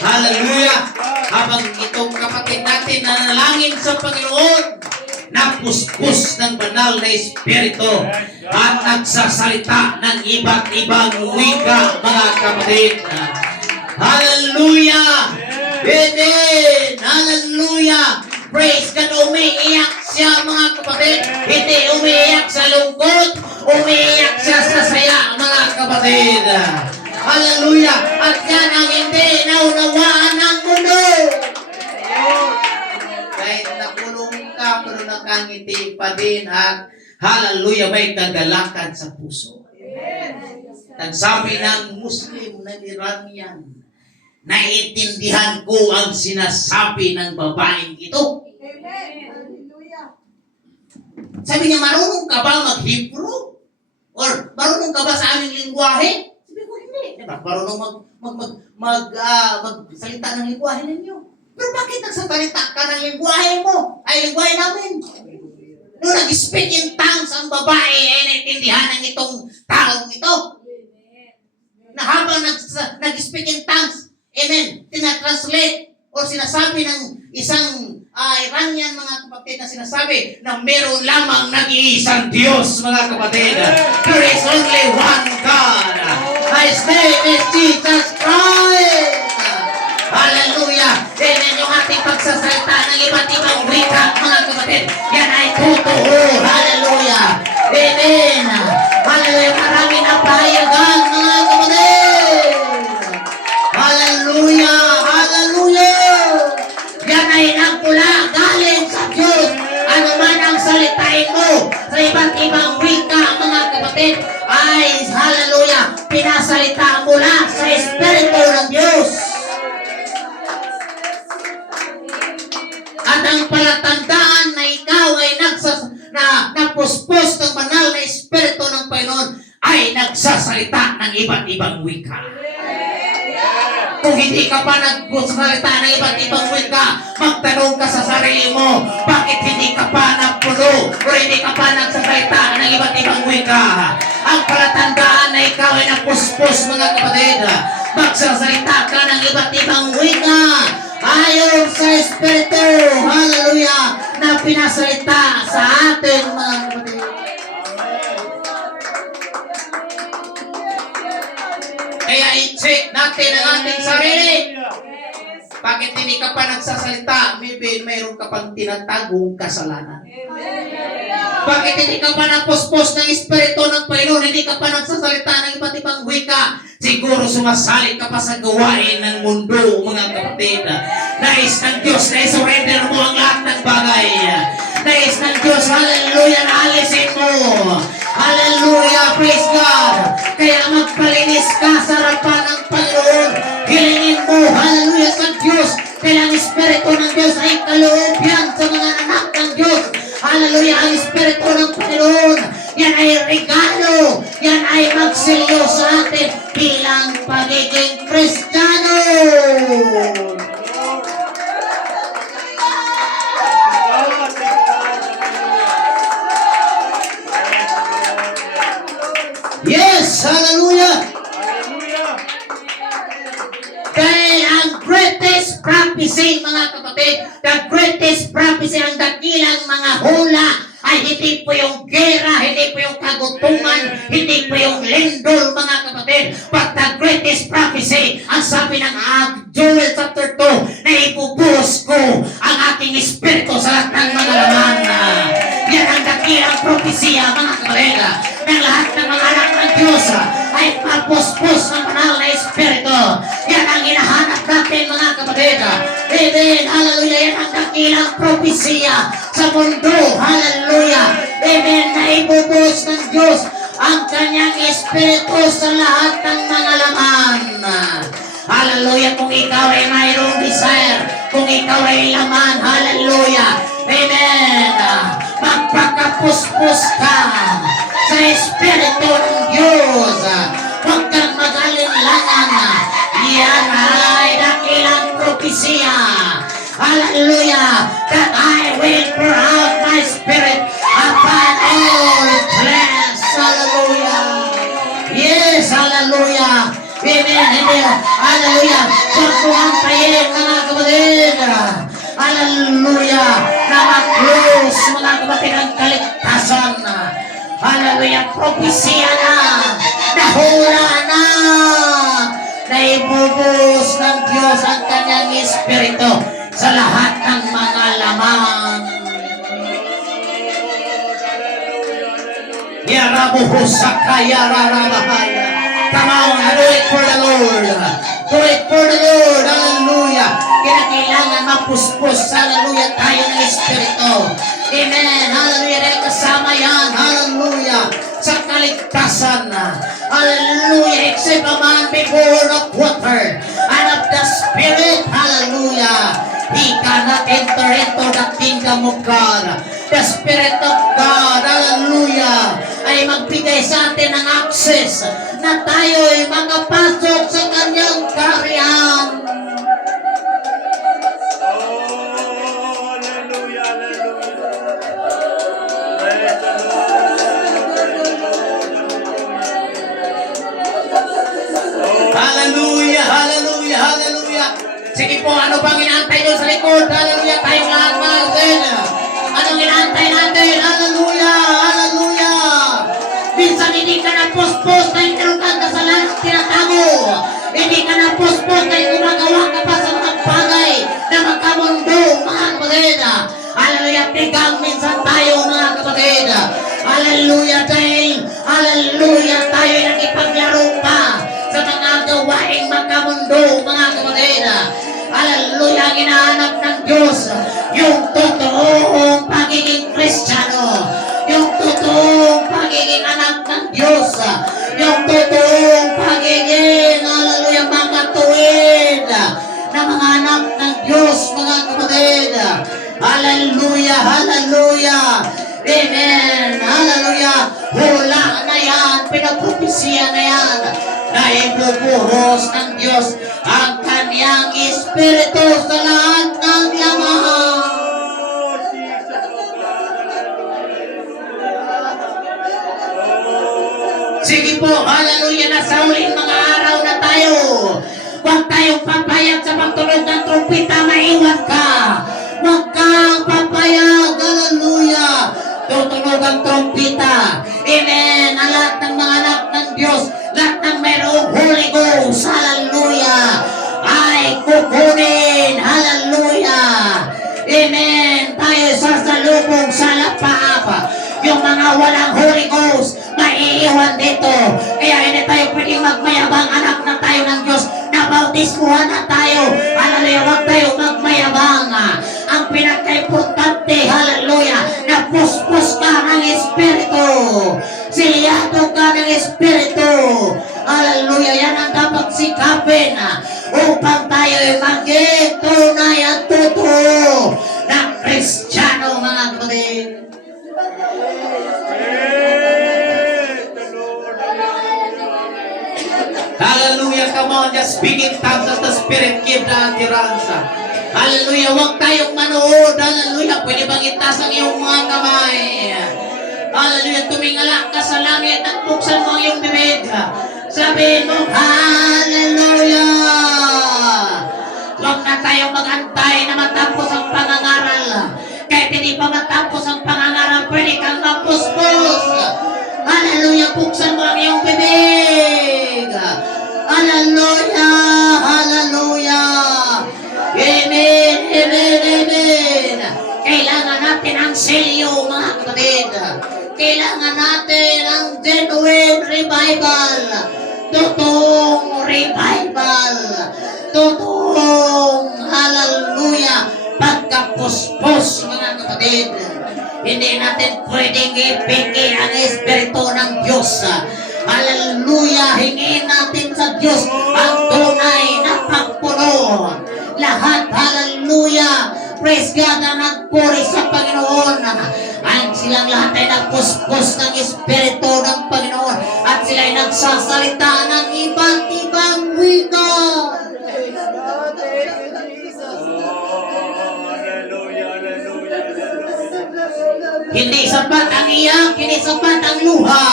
Hallelujah! Habang itong kapatid natin nanalangin sa Panginoon, napuspos ng banal na Espiritu at nagsasalita ng iba't ibang wika, mga kapatid. Hallelujah! Amen! Hallelujah! Praise God! Umiiyak siya, mga kapatid. Hindi umiiyak sa lungkot, umiiyak siya sa saya, mga kapatid. Hallelujah! At yan ang hindi naunawaan ng mundo. Kahit nakulong ka, pero nakangiti pa din at hallelujah, may kagalakan sa puso. Nagsabi ng Muslim na Iranian, naiintindihan ko ang sinasabi ng babaeng ito. Sabi niya, marunong ka ba mag-Hebrew? Or marunong ka ba sa aming lingwahe? Sabi ko, hindi. Diba? Marunong magsalita ng lingwahe ninyo. Pero bakit nagsasalita ka ng lingwahe mo? Ay, lingwahe namin. Nung nag-speak in tongues ang babae, ay naintindihan ng itong taong ito. Na habang nag-speak in tongues, amen, tinatranslate o sinasabi ng isang Iranian, mga kapatid, na sinasabi na meron lamang nag-iisang Diyos, mga kapatid. There is only one God. His name is Jesus Christ. Hallelujah. Amen. Yung ating pagsasalita ng iba't ibang wika, mga kapatid, yan ay totoo. Hallelujah. Amen. Hallelujah. Maraming napahayagan, mga kapatid. Hallelujah. Hallelujah. Yan ay nagmula galing sa Diyos. Ano man ang salitain mo sa iba't ibang wika, mga kapatid, ay, hallelujah, pinasalita mula sa Espiritu ng Diyos. At ang palatandaan na ikaw ay napuspos ng banal na Espiritu ng Panginoon ay nagsasalita ng iba't ibang wika. Kung hindi ka pa nagsasalita ng iba't ibang wika, magtanong ka sa sarili mo, bakit hindi ka pa napuno o hindi ka pa nagsasalita ng iba't ibang wika? Ang palatandaan na ikaw ay napuspos, mga kapatid, magsasalita ka ng iba't ibang wika ayon sa Espiritu, hallelujah, na pinasalita sa atin, mga kapatid. Kaya i-check natin ang ating sarili. Bakit hindi ka pa nagsasalita? Maybe mayroon ka pang tinatagong kasalanan. Bakit hindi ka pa napuspos ng Espiritu ng Panginoon? Hindi ka pa nagsasalita ng iba't ibang wika? Siguro sumasali ka pa sa gawain ng mundo, mga kapatid. Nais ng Diyos na isurrender mo ang lahat ng bagay. Nais ng Diyos, hallelujah, na alisin mo. Hallelujah, praise God. Kaya magpalinis ka sa harapan ng Panginoon. Hilingin mo, hallelujah, sa Diyos. Kaya ang Espiritu ng Diyos ay kaloob yan sa mga anak ng Diyos. Hallelujah, ang Espiritu ng Panginoon, yan ay regalo. Yan ay magsilyo sa atin bilang pagiging Kristiyano. Yes, hallelujah. Dahil ang greatest prophecy, mga kapatid, the greatest prophecy, ang dakilang mga hula, ay hindi po yung gera, hindi po yung kagutuman, hindi po yung lindol, mga kapatid, but the greatest prophecy, ang sabi ng Joel chapter 2, na ibubuhos ko ang aking Espiritu sa lahat ng mga laman. Yan ang dakilang propesya, mga kapatid, ng lahat ng mga anak ng Diyos ay mapuspos ng banal na Espiritu. Yan ang hinahanap natin, mga kapatid. Amen. Hallelujah. Yan ang dakilang propesya sa mundo. Hallelujah. Amen. Na ibubuhos ng Diyos ang kanyang Espiritu sa lahat ng mga laman. Hallelujah. Kung ikaw ay mayroong desire, kung ikaw ay laman, hallelujah. Amen. Magpakapuspos ka sa Espiritu ng Diyos. Huwag kang mag-alinlangan. Yan ay dakilang propesya hallelujah, that I will pour out my spirit upon all flesh. Hallelujah. Yes, hallelujah. Amen, amen. Hallelujah. Huwag mo antayin, mga kapatid. Hallelujah. Na mag-close, mga kapatid, ang kaligtasan. Hallelujah. Propesya na. Nahula na. Naibubus ng Diyos ang kanyang Espiritu sa lahat ng mga laman. Yarabuhusaka, yararabahaya. Come on, do it for the Lord. Do it for the Lord. Hallelujah. Kinakailangan mapuspos, hallelujah, tayo ng Espiritu. Amen. Hallelujah. Dahil kasama yan. Hallelujah. Sa kaligtasan. Hallelujah. Except a man be born of water and of the Spirit. Hallelujah. He cannot enter into the kingdom of God. The Spirit of God, hallelujah, ay magbigay sa atin ng access na tayo ay makapasok sa kanyang kaharian. Oh, hallelujah, hallelujah. Praise the Lord. Hallelujah, hallelujah, hallelujah. Sige po, ano bang inaantay nyo sa likod? Hallelujah, tayong lahat natin. Anong inaantay natin? Hallelujah, hallelujah. Minsan hindi ka na pospos na meron kang kasalanan tinatago. Hindi ka na pospos na gumagawa ka pa sa mga bagay na magkamundo, mga kapatid. Hallelujah, tigang minsan tayo, mga kapatid. Hallelujah, dahil hallelujah, tayo nakipaglaro pa sa mga gawaing magkamundo, mga kapatid. Hallelujah, ginahanap ng Diyos yung totoong pagiging Kristiyano, yung totoong pagiging anak ng Diyos, yung totoong pagiging, hallelujah, mga tuwid na mga anak ng Diyos, mga kapatid. Hallelujah, hallelujah. Amen. Hallelujah. Hula na yan, pinapropesya na yan, na ibubuhos ng Diyos ang kanyang Espiritu sa lahat ng laman. Oh, Jesus, oh God, hallelujah. Sige po, hallelujah, nasa huling mga araw na tayo. Huwag tayong papayag sa pagtunog ng trumpeta, maiwan ka. Huwag kang papayag, hallelujah. Tutunog ang trumpeta. Amen. Ang lahat ng mga anak ng Diyos, lahat ng mayroong Holy Ghost, hallelujah, ay kukunin, hallelujah. Amen. Tayo sasalubong sa lapaap. Yung mga walang Holy Ghost, maiiwan dito. Kaya hindi tayo pwedeng magmayabang, anak na tayo ng Diyos. Nabautismuhan na tayo. Hallelujah, huwag tayo magmayabang. Ang pinaka-importante, hallelujah, na puspos ka ng Espiritu. Siyado ka ng Espiritu. Hallelujah, yan ang dapat sikapin upang tayo ay maging tunay at totoo na Kristiyano, mga kapatid. Praise the Lord, hallelujah. Hallelujah, come on, just speak in tongues as the Spirit give the utterance. Hallelujah, huwag tayong manood. Hallelujah, pwede bang itaas ang iyong mga kamay? Hallelujah, tumingala ka sa langit at buksan mo ang iyong bibig. Sabihin mo, hallelujah. Huwag na tayong mag-antay na matapos ang pangangaral. Kahit hindi pa matapos ang pangangaral, pwede kang mapuspos. Hallelujah, buksan mo ang iyong bibig. Hallelujah, hallelujah. Amen, amen, amen. Kailangan natin ang selyo, mga kapatid. Kailangan natin ang genuine revival. Totoong revival. Totoong, hallelujah, pagkapuspos, mga kapatid. Hindi natin pwedeng ipingi ang Espiritu ng Diyos. Hallelujah, hingin natin sa Diyos ang tunay na pagpuno. Lahat, hallelujah, praise God, na nagpuri sa Panginoon. Ang silang lahat ay nagpuspos ng Espiritu ng Panginoon at sila ay nagsasalita ng iba't ibang wika. Thank you, Jesus. Oh, Hindi sapat ang iyak, hindi sapat ang luha.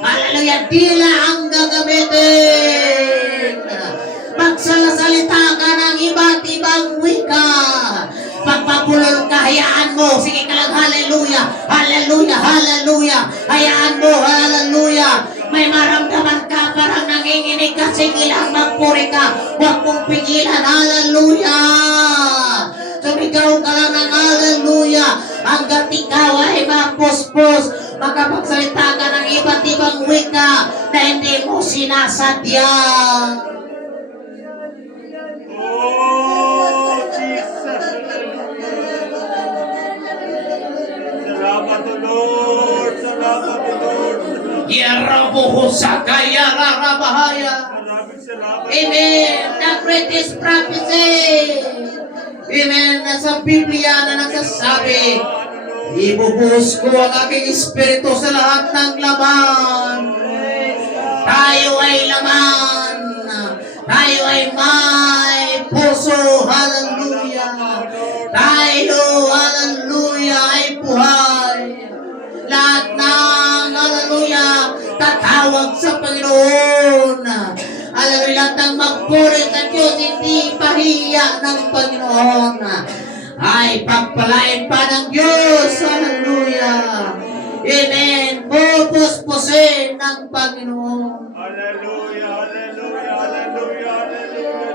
Hallelujah, tila ang gagamitin. Magsasalita ka ng iba't ibang wika. Pagpapulol ka, hayaan mo. Sige ka lang, hallelujah, hallelujah, hallelujah. Hayaan mo, hallelujah. May maramdaman ka, parang nanginginig ka. Sige lang, magpuri ka. Huwag mong pigilan, hallelujah. Sumigaw ka lang ng hallelujah. Hanggat ikaw ay mapuspos, makapagsalita ka ng iba't ibang wika na hindi mo sinasadya. Oh, Jesus. Salamat, O Lord. Salamat, O Lord. Yerabuhusakaya rarabahaya. Maraming salamat. Amen. The greatest prophecy. Amen. Nasa Biblia na nagsasabi, ibubuhos ko ang aking espiritu sa lahat ng laman. Tayo ay laman. Tayo ay may puso. Hallelujah. Tayo, hallelujah, ay buhay. Lahat ng, hallelujah, tatawag sa Panginoon. Hallelujah, lahat ng magpuri sa Diyos, hindi pahiya ng Panginoon. Ay pagpalain pa ng Diyos. Hallelujah. Amen. Pupuspusin ng Panginoon. Hallelujah, hallelujah, hallelujah, hallelujah,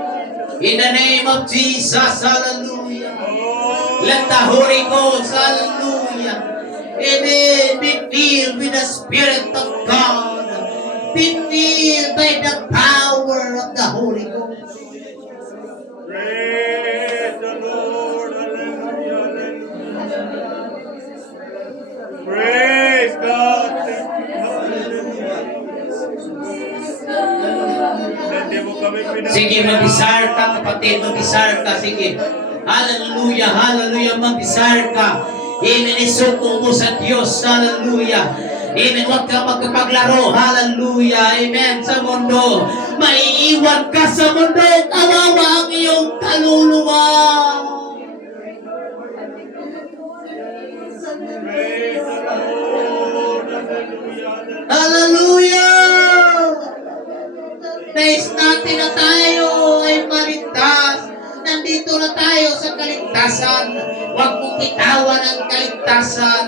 Jesus. In the name of Jesus. Hallelujah. Oh, Let the Holy Ghost, hallelujah. Amen. Be filled with the Spirit of God. Be filled by the power of the Holy Ghost. praise the Lord. Hallelujah, hallelujah. Praise God. Hindi mo kami Sige, mag-desire ka, kapatid. Mag-desire ka. Sige. Hallelujah, hallelujah. Mag-desire ka. Amen. Isuko mo sa Diyos. Hallelujah. Amen. Huwag ka magkapaglaro. Hallelujah. Amen. Sa mundo. Maiiwan ka sa mundo. Kawawa ang iyong kaluluwa. Praise the Lord. Hallelujah. Hallelujah! Nais natin na tayo ay maligtas. Nandito na tayo sa kaligtasan. Huwag mong bitawan ang kaligtasan.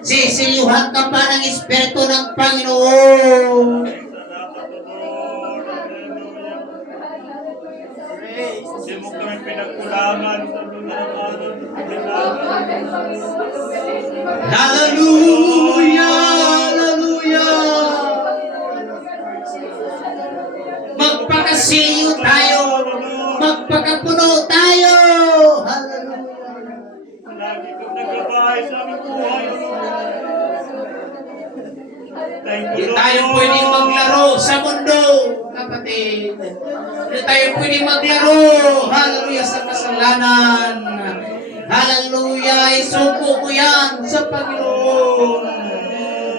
Sisiyuhan ka pa ng Espiritu ng Panginoon. Hindi mo kami pinagkulangan sa mga Hallelujah! Hallelujah! Magpakasiliyo tayo. Magpakapuno tayo. Hallelujah! Lagi kang nagbabahay sa aming buhay, O Lord. Thank you, Hindi Lord. tayo pwedeng maglaro sa mundo, kapatid. Hindi tayo pwedeng maglaro, hallelujah, sa kasalanan. Hallelujah, isuko mo yan sa Panginoon.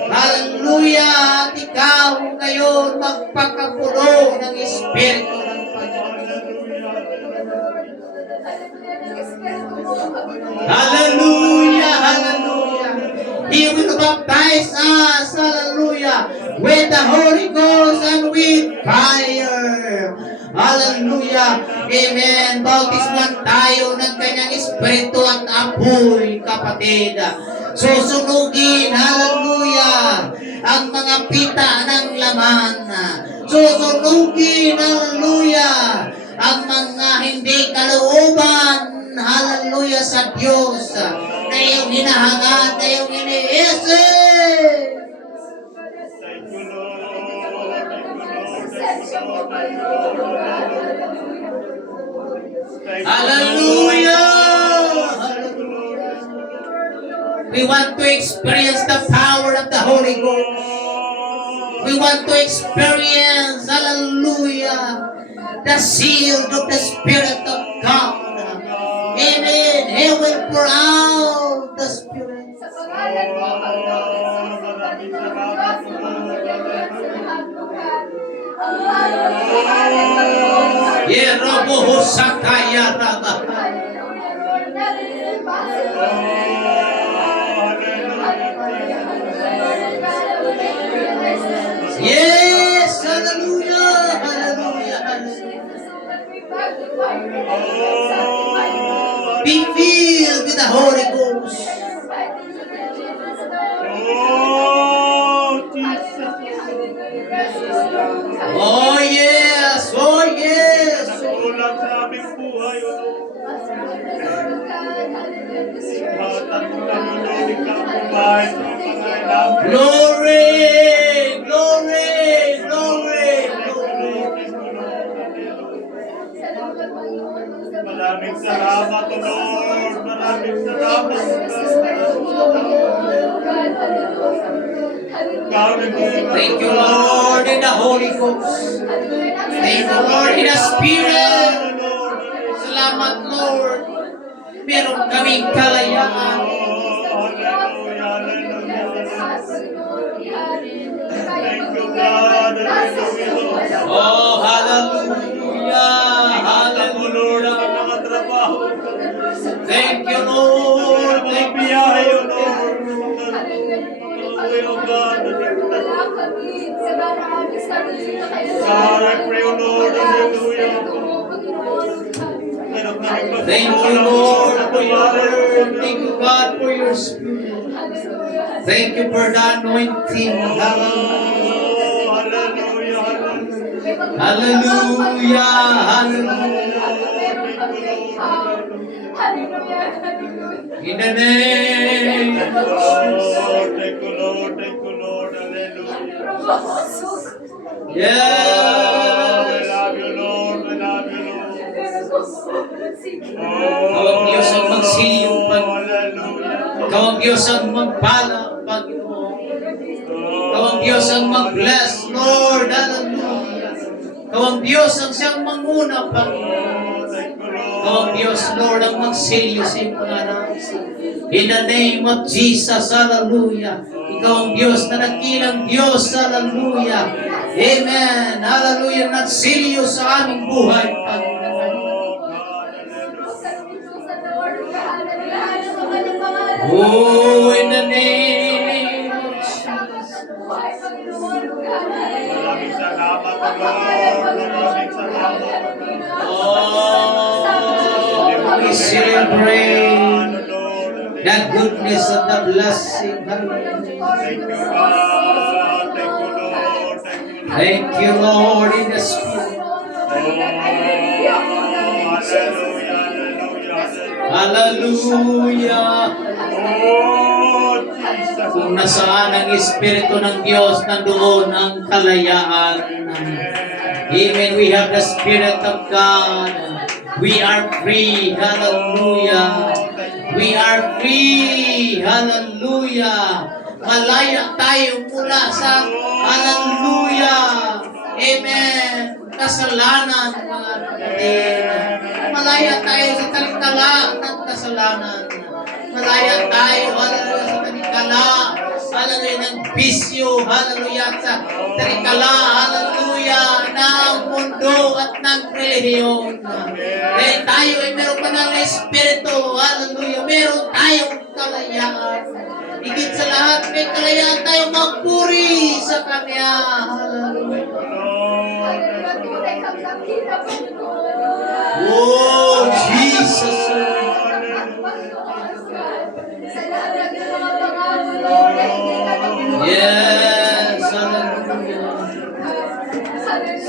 Hallelujah, at ikaw ngayon magpakapuno ng Espiritu ng Panginoon. Hallelujah, hallelujah. He will baptize us, hallelujah, with the Holy Ghost and with fire. Hallelujah. Amen. Bautisman tayo ng kanyang Espiritu at apoy, kapatid. Susunugin, hallelujah, ang mga pita ng laman. Susunugin, hallelujah, ang mga hindi kalooban, hallelujah, sa Diyos na iyong hinahangad, na iyong iniisip. Thank you, Lord. Thank you, Lord. Thank you, Lord. Thank you, Lord. Hallelujah! We want to experience the power of the Holy Ghost. We want to experience, hallelujah, the seal of the Spirit of God. Amen. He will pour out the Spirit. Yeroboho sakaya raba. Hallelujah. Yes! Hallelujah! Hallelujah! Hallelujah! Be filled with the Holy Ghost. Oh, Jesus. Oh yes! Oh yes! Nagkulang sa aming buhay, O Lord. Ingatan mo lang, O Lord, ikaw ang provide sa mga kailangan. Glory! Glory! Glory! Maraming salamat, O Lord. Maraming salamat, O Thank you, Lord, in the Holy Ghost. Thank you, Lord, in the Spirit. Salamat, Lord. Meron kaming kalayaan. Hallelujah, hallelujah. Thank you, God. Hallelujah. Oh, hallelujah. Ingatan mo, Lord, ang Hallelujah. mga trabaho. Thank you, Lord. Mga Thank you, biyahe, O Lord. Lord. Way, O God. God, I pray, O Lord, hallelujah. Thank you, Lord, for your word. Thank you, God, for your spirit. Thank you for the anointing. Hallelujah. Oh, hallelujah, hallelujah. Hallelujah. Hallelujah. In the name of Jesus. Thank you, Lord, thank you, Lord, hallelujah. We Yes. love you, Lord, we love you, Lord. Kawang Diyos ang magsiliyong Oh, Panginoon. hallelujah. Kawang Diyos ang magpala, Panginoon. Kawang Diyos ang mag-bless, Lord. Hallelujah. Kawang Diyos ang siyang manguna, Panginoon. Thank you, Lord. Kawang Diyos, Lord, ang magsilyo sa iyong pangalan. In the name of Jesus, hallelujah. Ikaw ang Diyos na nakilang Diyos, hallelujah. Amen. Hallelujah. Nagsilyo sa aming buhay, Panginoon. Oh, in the name of Jesus. Maraming salamat, O Lord. Maraming salamat. Oh, we celebrate the goodness and the blessing. Thank you, God. Thank you, Lord. Thank you, Lord, in the Spirit. Hallelujah, hallelujah. Hallelujah. Oh, Jesus. Kung nasaan ang Espiritu ng Diyos, nandoon ang kalayaan. Even we have the Spirit of God. We are free. Hallelujah. We are free. Hallelujah. Malaya tayo mula sa hallelujah. Amen. Kasalanan, mga kapatid. Malaya tayo sa talikala ng kasalanan. Malaya tayo, hallelujah, sa talikala. Hallelujah, ng bisyo. Hallelujah, sa talikala. Hallelujah, ng mundo at ng relihiyon. Dahil tayo ay meron pa ng Espiritu. Hallelujah, meron tayong kalayaan. Higit sa lahat, may kalayaan tayo magpuri sa Kanya. Hallelujah. Oh, Jesus. Yes, hallelujah.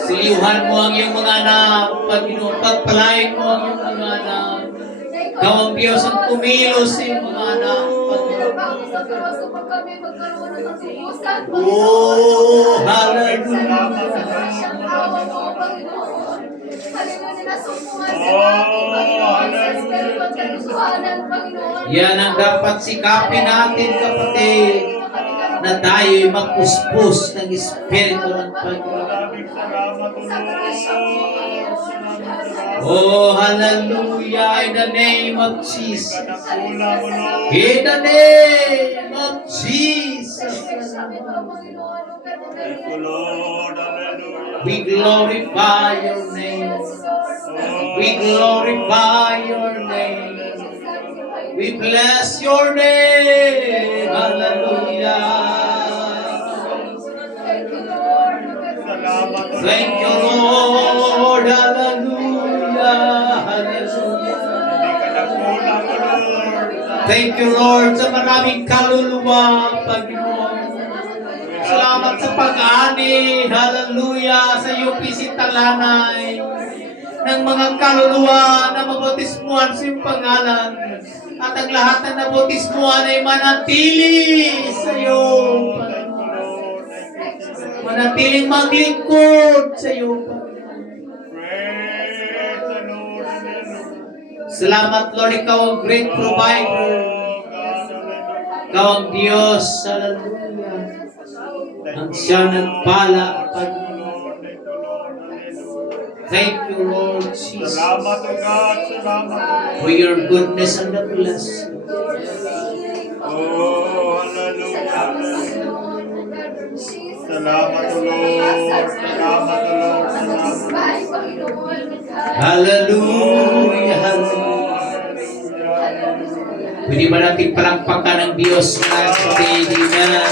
Silihan mo ang iyong mga anak, Panginoon. Pagpalain mo ang iyong mga anak. Ikaw ang Diyos ang kumilos sa iyong mga anak, Panginoon. Oh, hallelujah. Yan ang dapat sikapin natin, kapatid, na tayo'y magpuspos ng Espiritu ng Panginoon. Maraming salamat, O Lord. Oh, hallelujah, in the name of Jesus. Kanakula mo, Lord. In the name of Jesus. Thank you, Lord. Hallelujah. We glorify your name. We glorify your name. We bless your name. Hallelujah. Salamat o Thank you, Lord. Hallelujah. Hallelujah. Hindi ka nagkulang o Lord. Thank you, Lord, sa maraming kaluluwa, Panginoon. Salamat sa pag-ani, hallelujah, sa UPC Talanay, ng mga kaluluwa na mabautismuhan sa iyong pangalan. At ang lahat ng nabautismuhan ay manatili sa iyo, Panginoon. Manatiling maglingkod sa iyo, Panginoon. Praise the Lord. Hallelujah. Salamat, Lord, ikaw ang great provider. Oh, God, hallelujah. Ikaw ang Diyos, hallelujah. Ang siya nagpala, Panginoon. Thank you, Lord Jesus, Salamat o God, salamat o Lord. for your goodness and the blessing. Oh, hallelujah. Salamat o Lord. Salamat o Lord. Salamat. Hallelujah, hallelujah. Pwede ba natin palakpakan ng Diyos na sa Amen?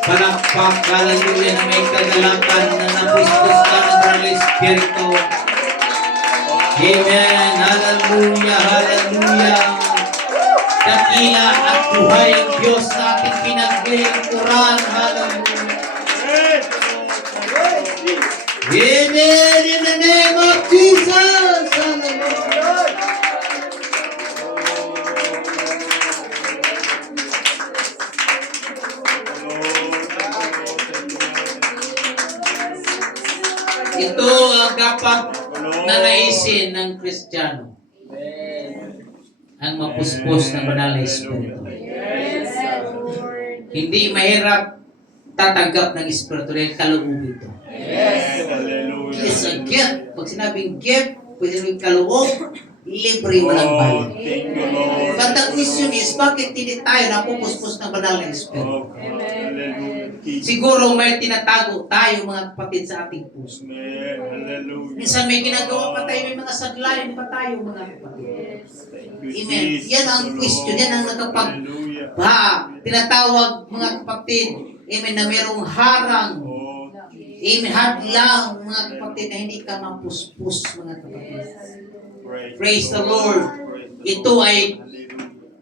Palakpak, hallelujah, na may kagalakan na napuspos ka ng Holy Espiritu. Amen, hallelujah, hallelujah. Dakila at buhay ang Diyos na ating pinaglingkuran, hallelujah. Praise the Lord. Amen, in the name of Jesus, hallelujah. Ito ang dapat nanaisin ng Kristiyano. Ang mapuspos ng banal na Espiritu. Hindi mahirap tatanggap ng Espiritu dahil kaloob ito. Hallelujah. It's a gift. Pag sinabing gift, pwede rin kaloob, libre walang Oh, bayad. thank you, Lord. But the question is, bakit hindi tayo napupuspos ng banal na Espiritu? Oh, God. Hallelujah. Siguro may tinatago tayo mga kapatid sa ating puso. Amen. Hallelujah. Minsan may ginagawa pa tayo, may mga saglayan pa tayo mga kapatid. Thank you, Amen. Jesus. Yan ang question, yan ang nakapag Hallelujah. tinatawag mga kapatid, amen, na merong harang, Oh, amen, hadlang mga kapatid na hindi ka mapuspos mga kapatid. Praise the Lord. Ito ay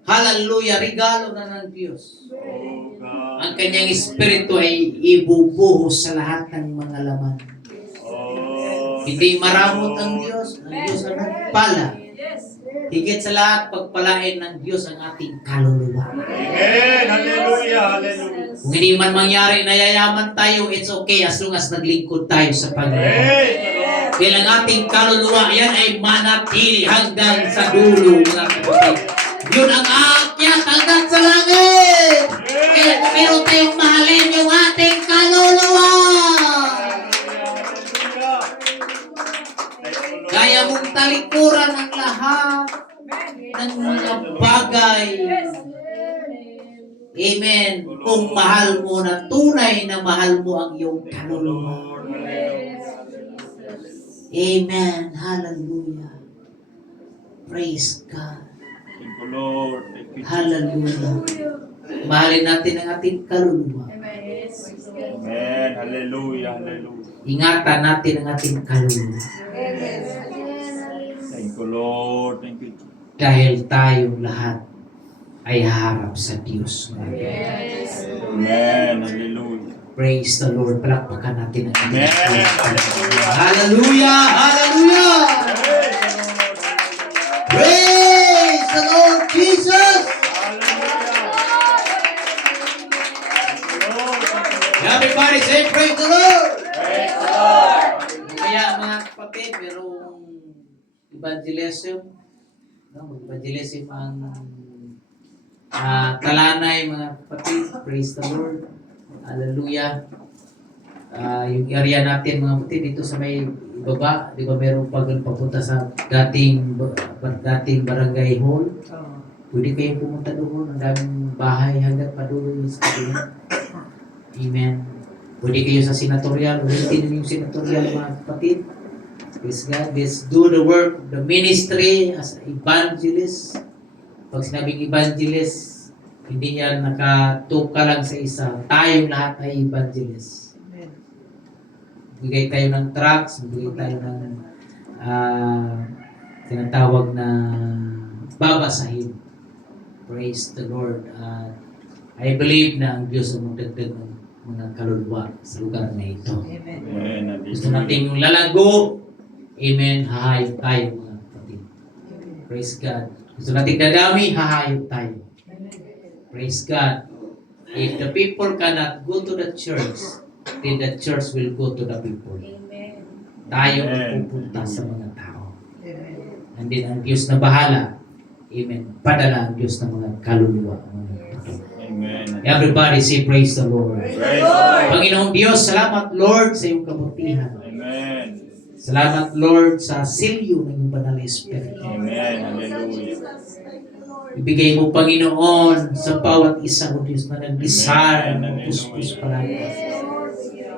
hallelujah, regalo na ng Diyos. Oh, God. Ang kanyang espiritu ay ibubuhos sa lahat ng mga laman. Oh, Hindi maramot ang Diyos ang nagpala. Higit sa lahat, pagpalain ng Diyos ang ating kaluluwa. Amen. Hallelujah. Hallelujah. Kung hindi man mangyari na yayaman tayo, it's okay as long as naglingkod tayo sa Panginoon. Praise the Lord. Dahil ang ating kaluluwa, yan ay manatili hanggang sa dulo, mga kapatid. Yun ang aakyat hanggang sa langit. Kaya meron tayong mahalin yung ating kaluluwa. Hallelujah. Thank you, Lord. Kaya mong talikuran ang lahat ng mga bagay. Amen. Kung mahal mo na tunay na mahal mo ang iyong kaluluwa. Lord, hallelujah. Amen. Hallelujah. Praise God. Thank you, Lord. Thank you, Jesus. Hallelujah. Mahalin natin ang ating kaluluwa. Amen. Hallelujah. Hallelujah. Ingatan natin ang ating kaluluwa. Thank you, Lord. Thank you. Dahil tayong lahat ay haharap sa Diyos. Amen. Hallelujah. Praise the Lord. Palakpakan natin ang ating Amen. kaluluwa. Hallelujah! Hallelujah! Praise the Lord. Praise the Lord Jesus! Everybody say praise the Lord! Praise the Lord. Kaya mga kapatid, merong evangelism. Evangelism ang talanay mga kapatid. Praise the Lord. Hallelujah. Yung area natin mga kapatid dito sa may baba, di ba meron papunta sa dating barangay hall. Pwede kayong pumunta doon. Ang daming bahay hanggang padulo sa kanila. Amen. Pwede kayo sa senatorial. Ulitin niyo yung senatorial mga kapatid. Praise God. Let's do the work, the ministry as evangelist. Pag sinabing evangelist, hindi yan nakatuka lang sa isa. Tayong lahat ay evangelist. Magbigay tayo ng tracts, magbigay tayo ng tinatawag na babasahin. Praise the Lord. I believe na ang Diyos ang magdagdag ng mga kaluluwa sa lugar na ito. Amen. Gusto nating lalago. Amen. Hahayop tayo mga kapatid. Praise God. Gusto nating dadami, hahayop tayo. Praise God. If the people cannot go to the church, then the church will go to the people. Tayo ang pupunta sa mga tao. And then ang Diyos na bahala. Amen. Padala ang Diyos ng mga kaluluwa. Amen. Everybody say praise the Lord. Praise the Lord. Panginoong Diyos, salamat Lord sa iyong kabutihan. Amen. Salamat Lord sa silyo ng iyong banal na Espiritu. Amen. Hallelujah. Ibigay mo Panginoon sa bawat isa o Diyos na nagdisar, Amen. puspos palagi.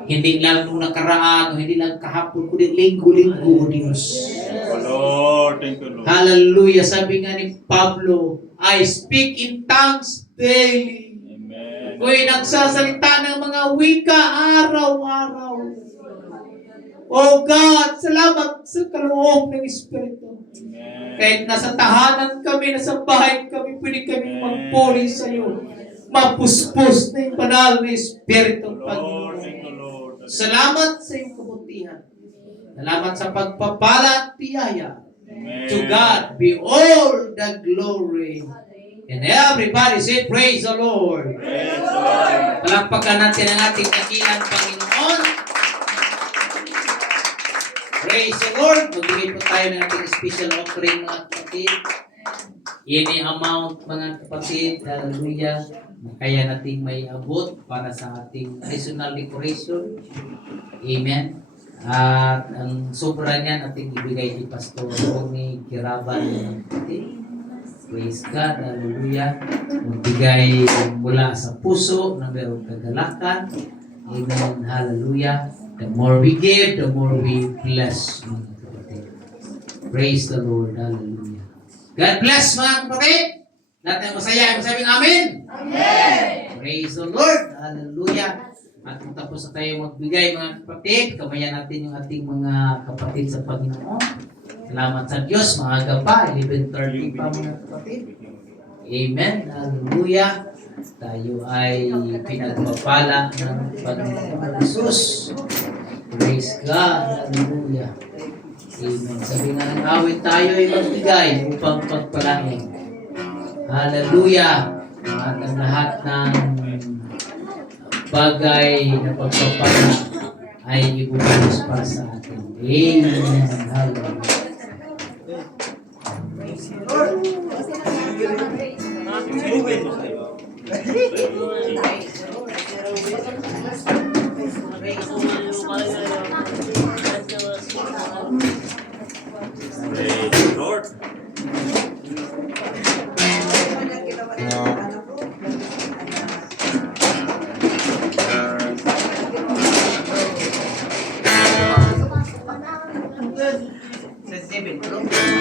Hindi lang nung nakaraan o hindi lang kahapon, kundi linggo-linggo o Diyos. Thank you, Lord. Thank you, Lord. Hallelujah. Sabi nga ni Pablo, I speak in tongues daily. Amen. Ako'y nagsasalita ng mga wika araw-araw. Oh God, salamat sa kaloob ng Espiritu. Amen. Kahit nasa tahanan kami, nasa bahay kami, pwede kami magpuri sa iyo. Mapuspos na yung banal na Espiritu, Lord, Panginoon. thank you, Lord. Salamat sa iyong kabutihan. Salamat sa pagpapala at biyaya. Amen. To God be all the glory. And everybody say, praise the Lord. Praise the Lord. Palakpakan natin ang ating dakilang Panginoon. Praise the Lord. Magbigay po tayo ng ating special offering, mga kapatid. Any amount, mga kapatid. Hallelujah. Kaya natin may abot para sa ating additional decoration. Amen. At ang sobra niyan ating ibigay ni Pastor Tony Kiraban, mga kapatid. Praise God. Hallelujah. Magbigay mula sa puso na mayroong kagalakan. Amen. Hallelujah. The more we give, the more we bless, mga kapatid. Praise the Lord. Hallelujah. God bless, mga kapatid. Lahat ng masaya, ay masabing amen. Amen. Praise the Lord. Hallelujah. At kung tapos na tayo magbigay, mga kapatid, kamayan natin yung ating mga kapatid sa Panginoon. Salamat sa Diyos. Maaga pa, 11:30 pa, mga kapatid. Amen. Hallelujah. Tayo ay pinagpapala ng Panginoon Jesus. Praise God. Hallelujah. Amen. Sabi nga ng awit, tayo ay magbigay upang pagpalain. Hallelujah. At ang lahat ng bagay na pagpapala ay ibubuhos para sa atin. Amen. Hallelujah. Praise the Lord. Sensible.